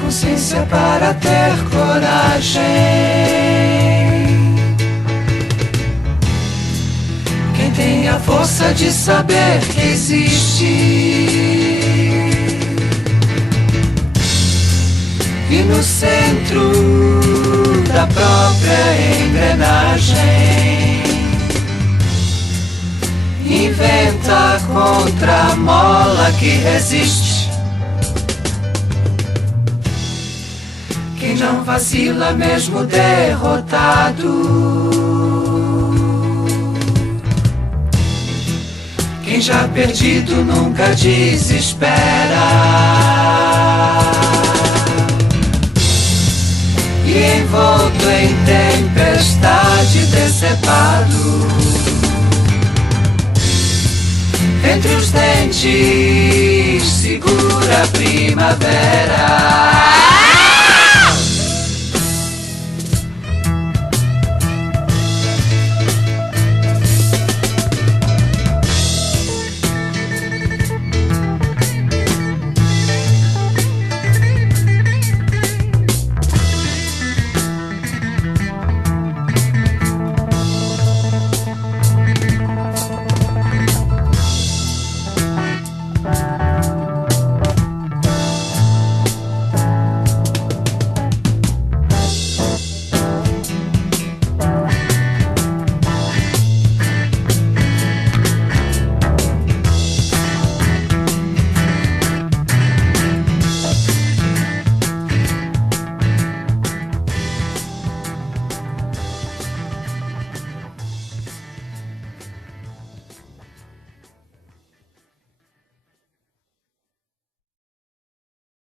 Consciência para ter coragem. Quem tem a força de saber que existe e no centro da própria engrenagem inventa contra a mola que resiste. Quem não vacila mesmo derrotado, quem já perdido nunca desespera, e envolto em tempestade decepado, entre os dentes segura a primavera.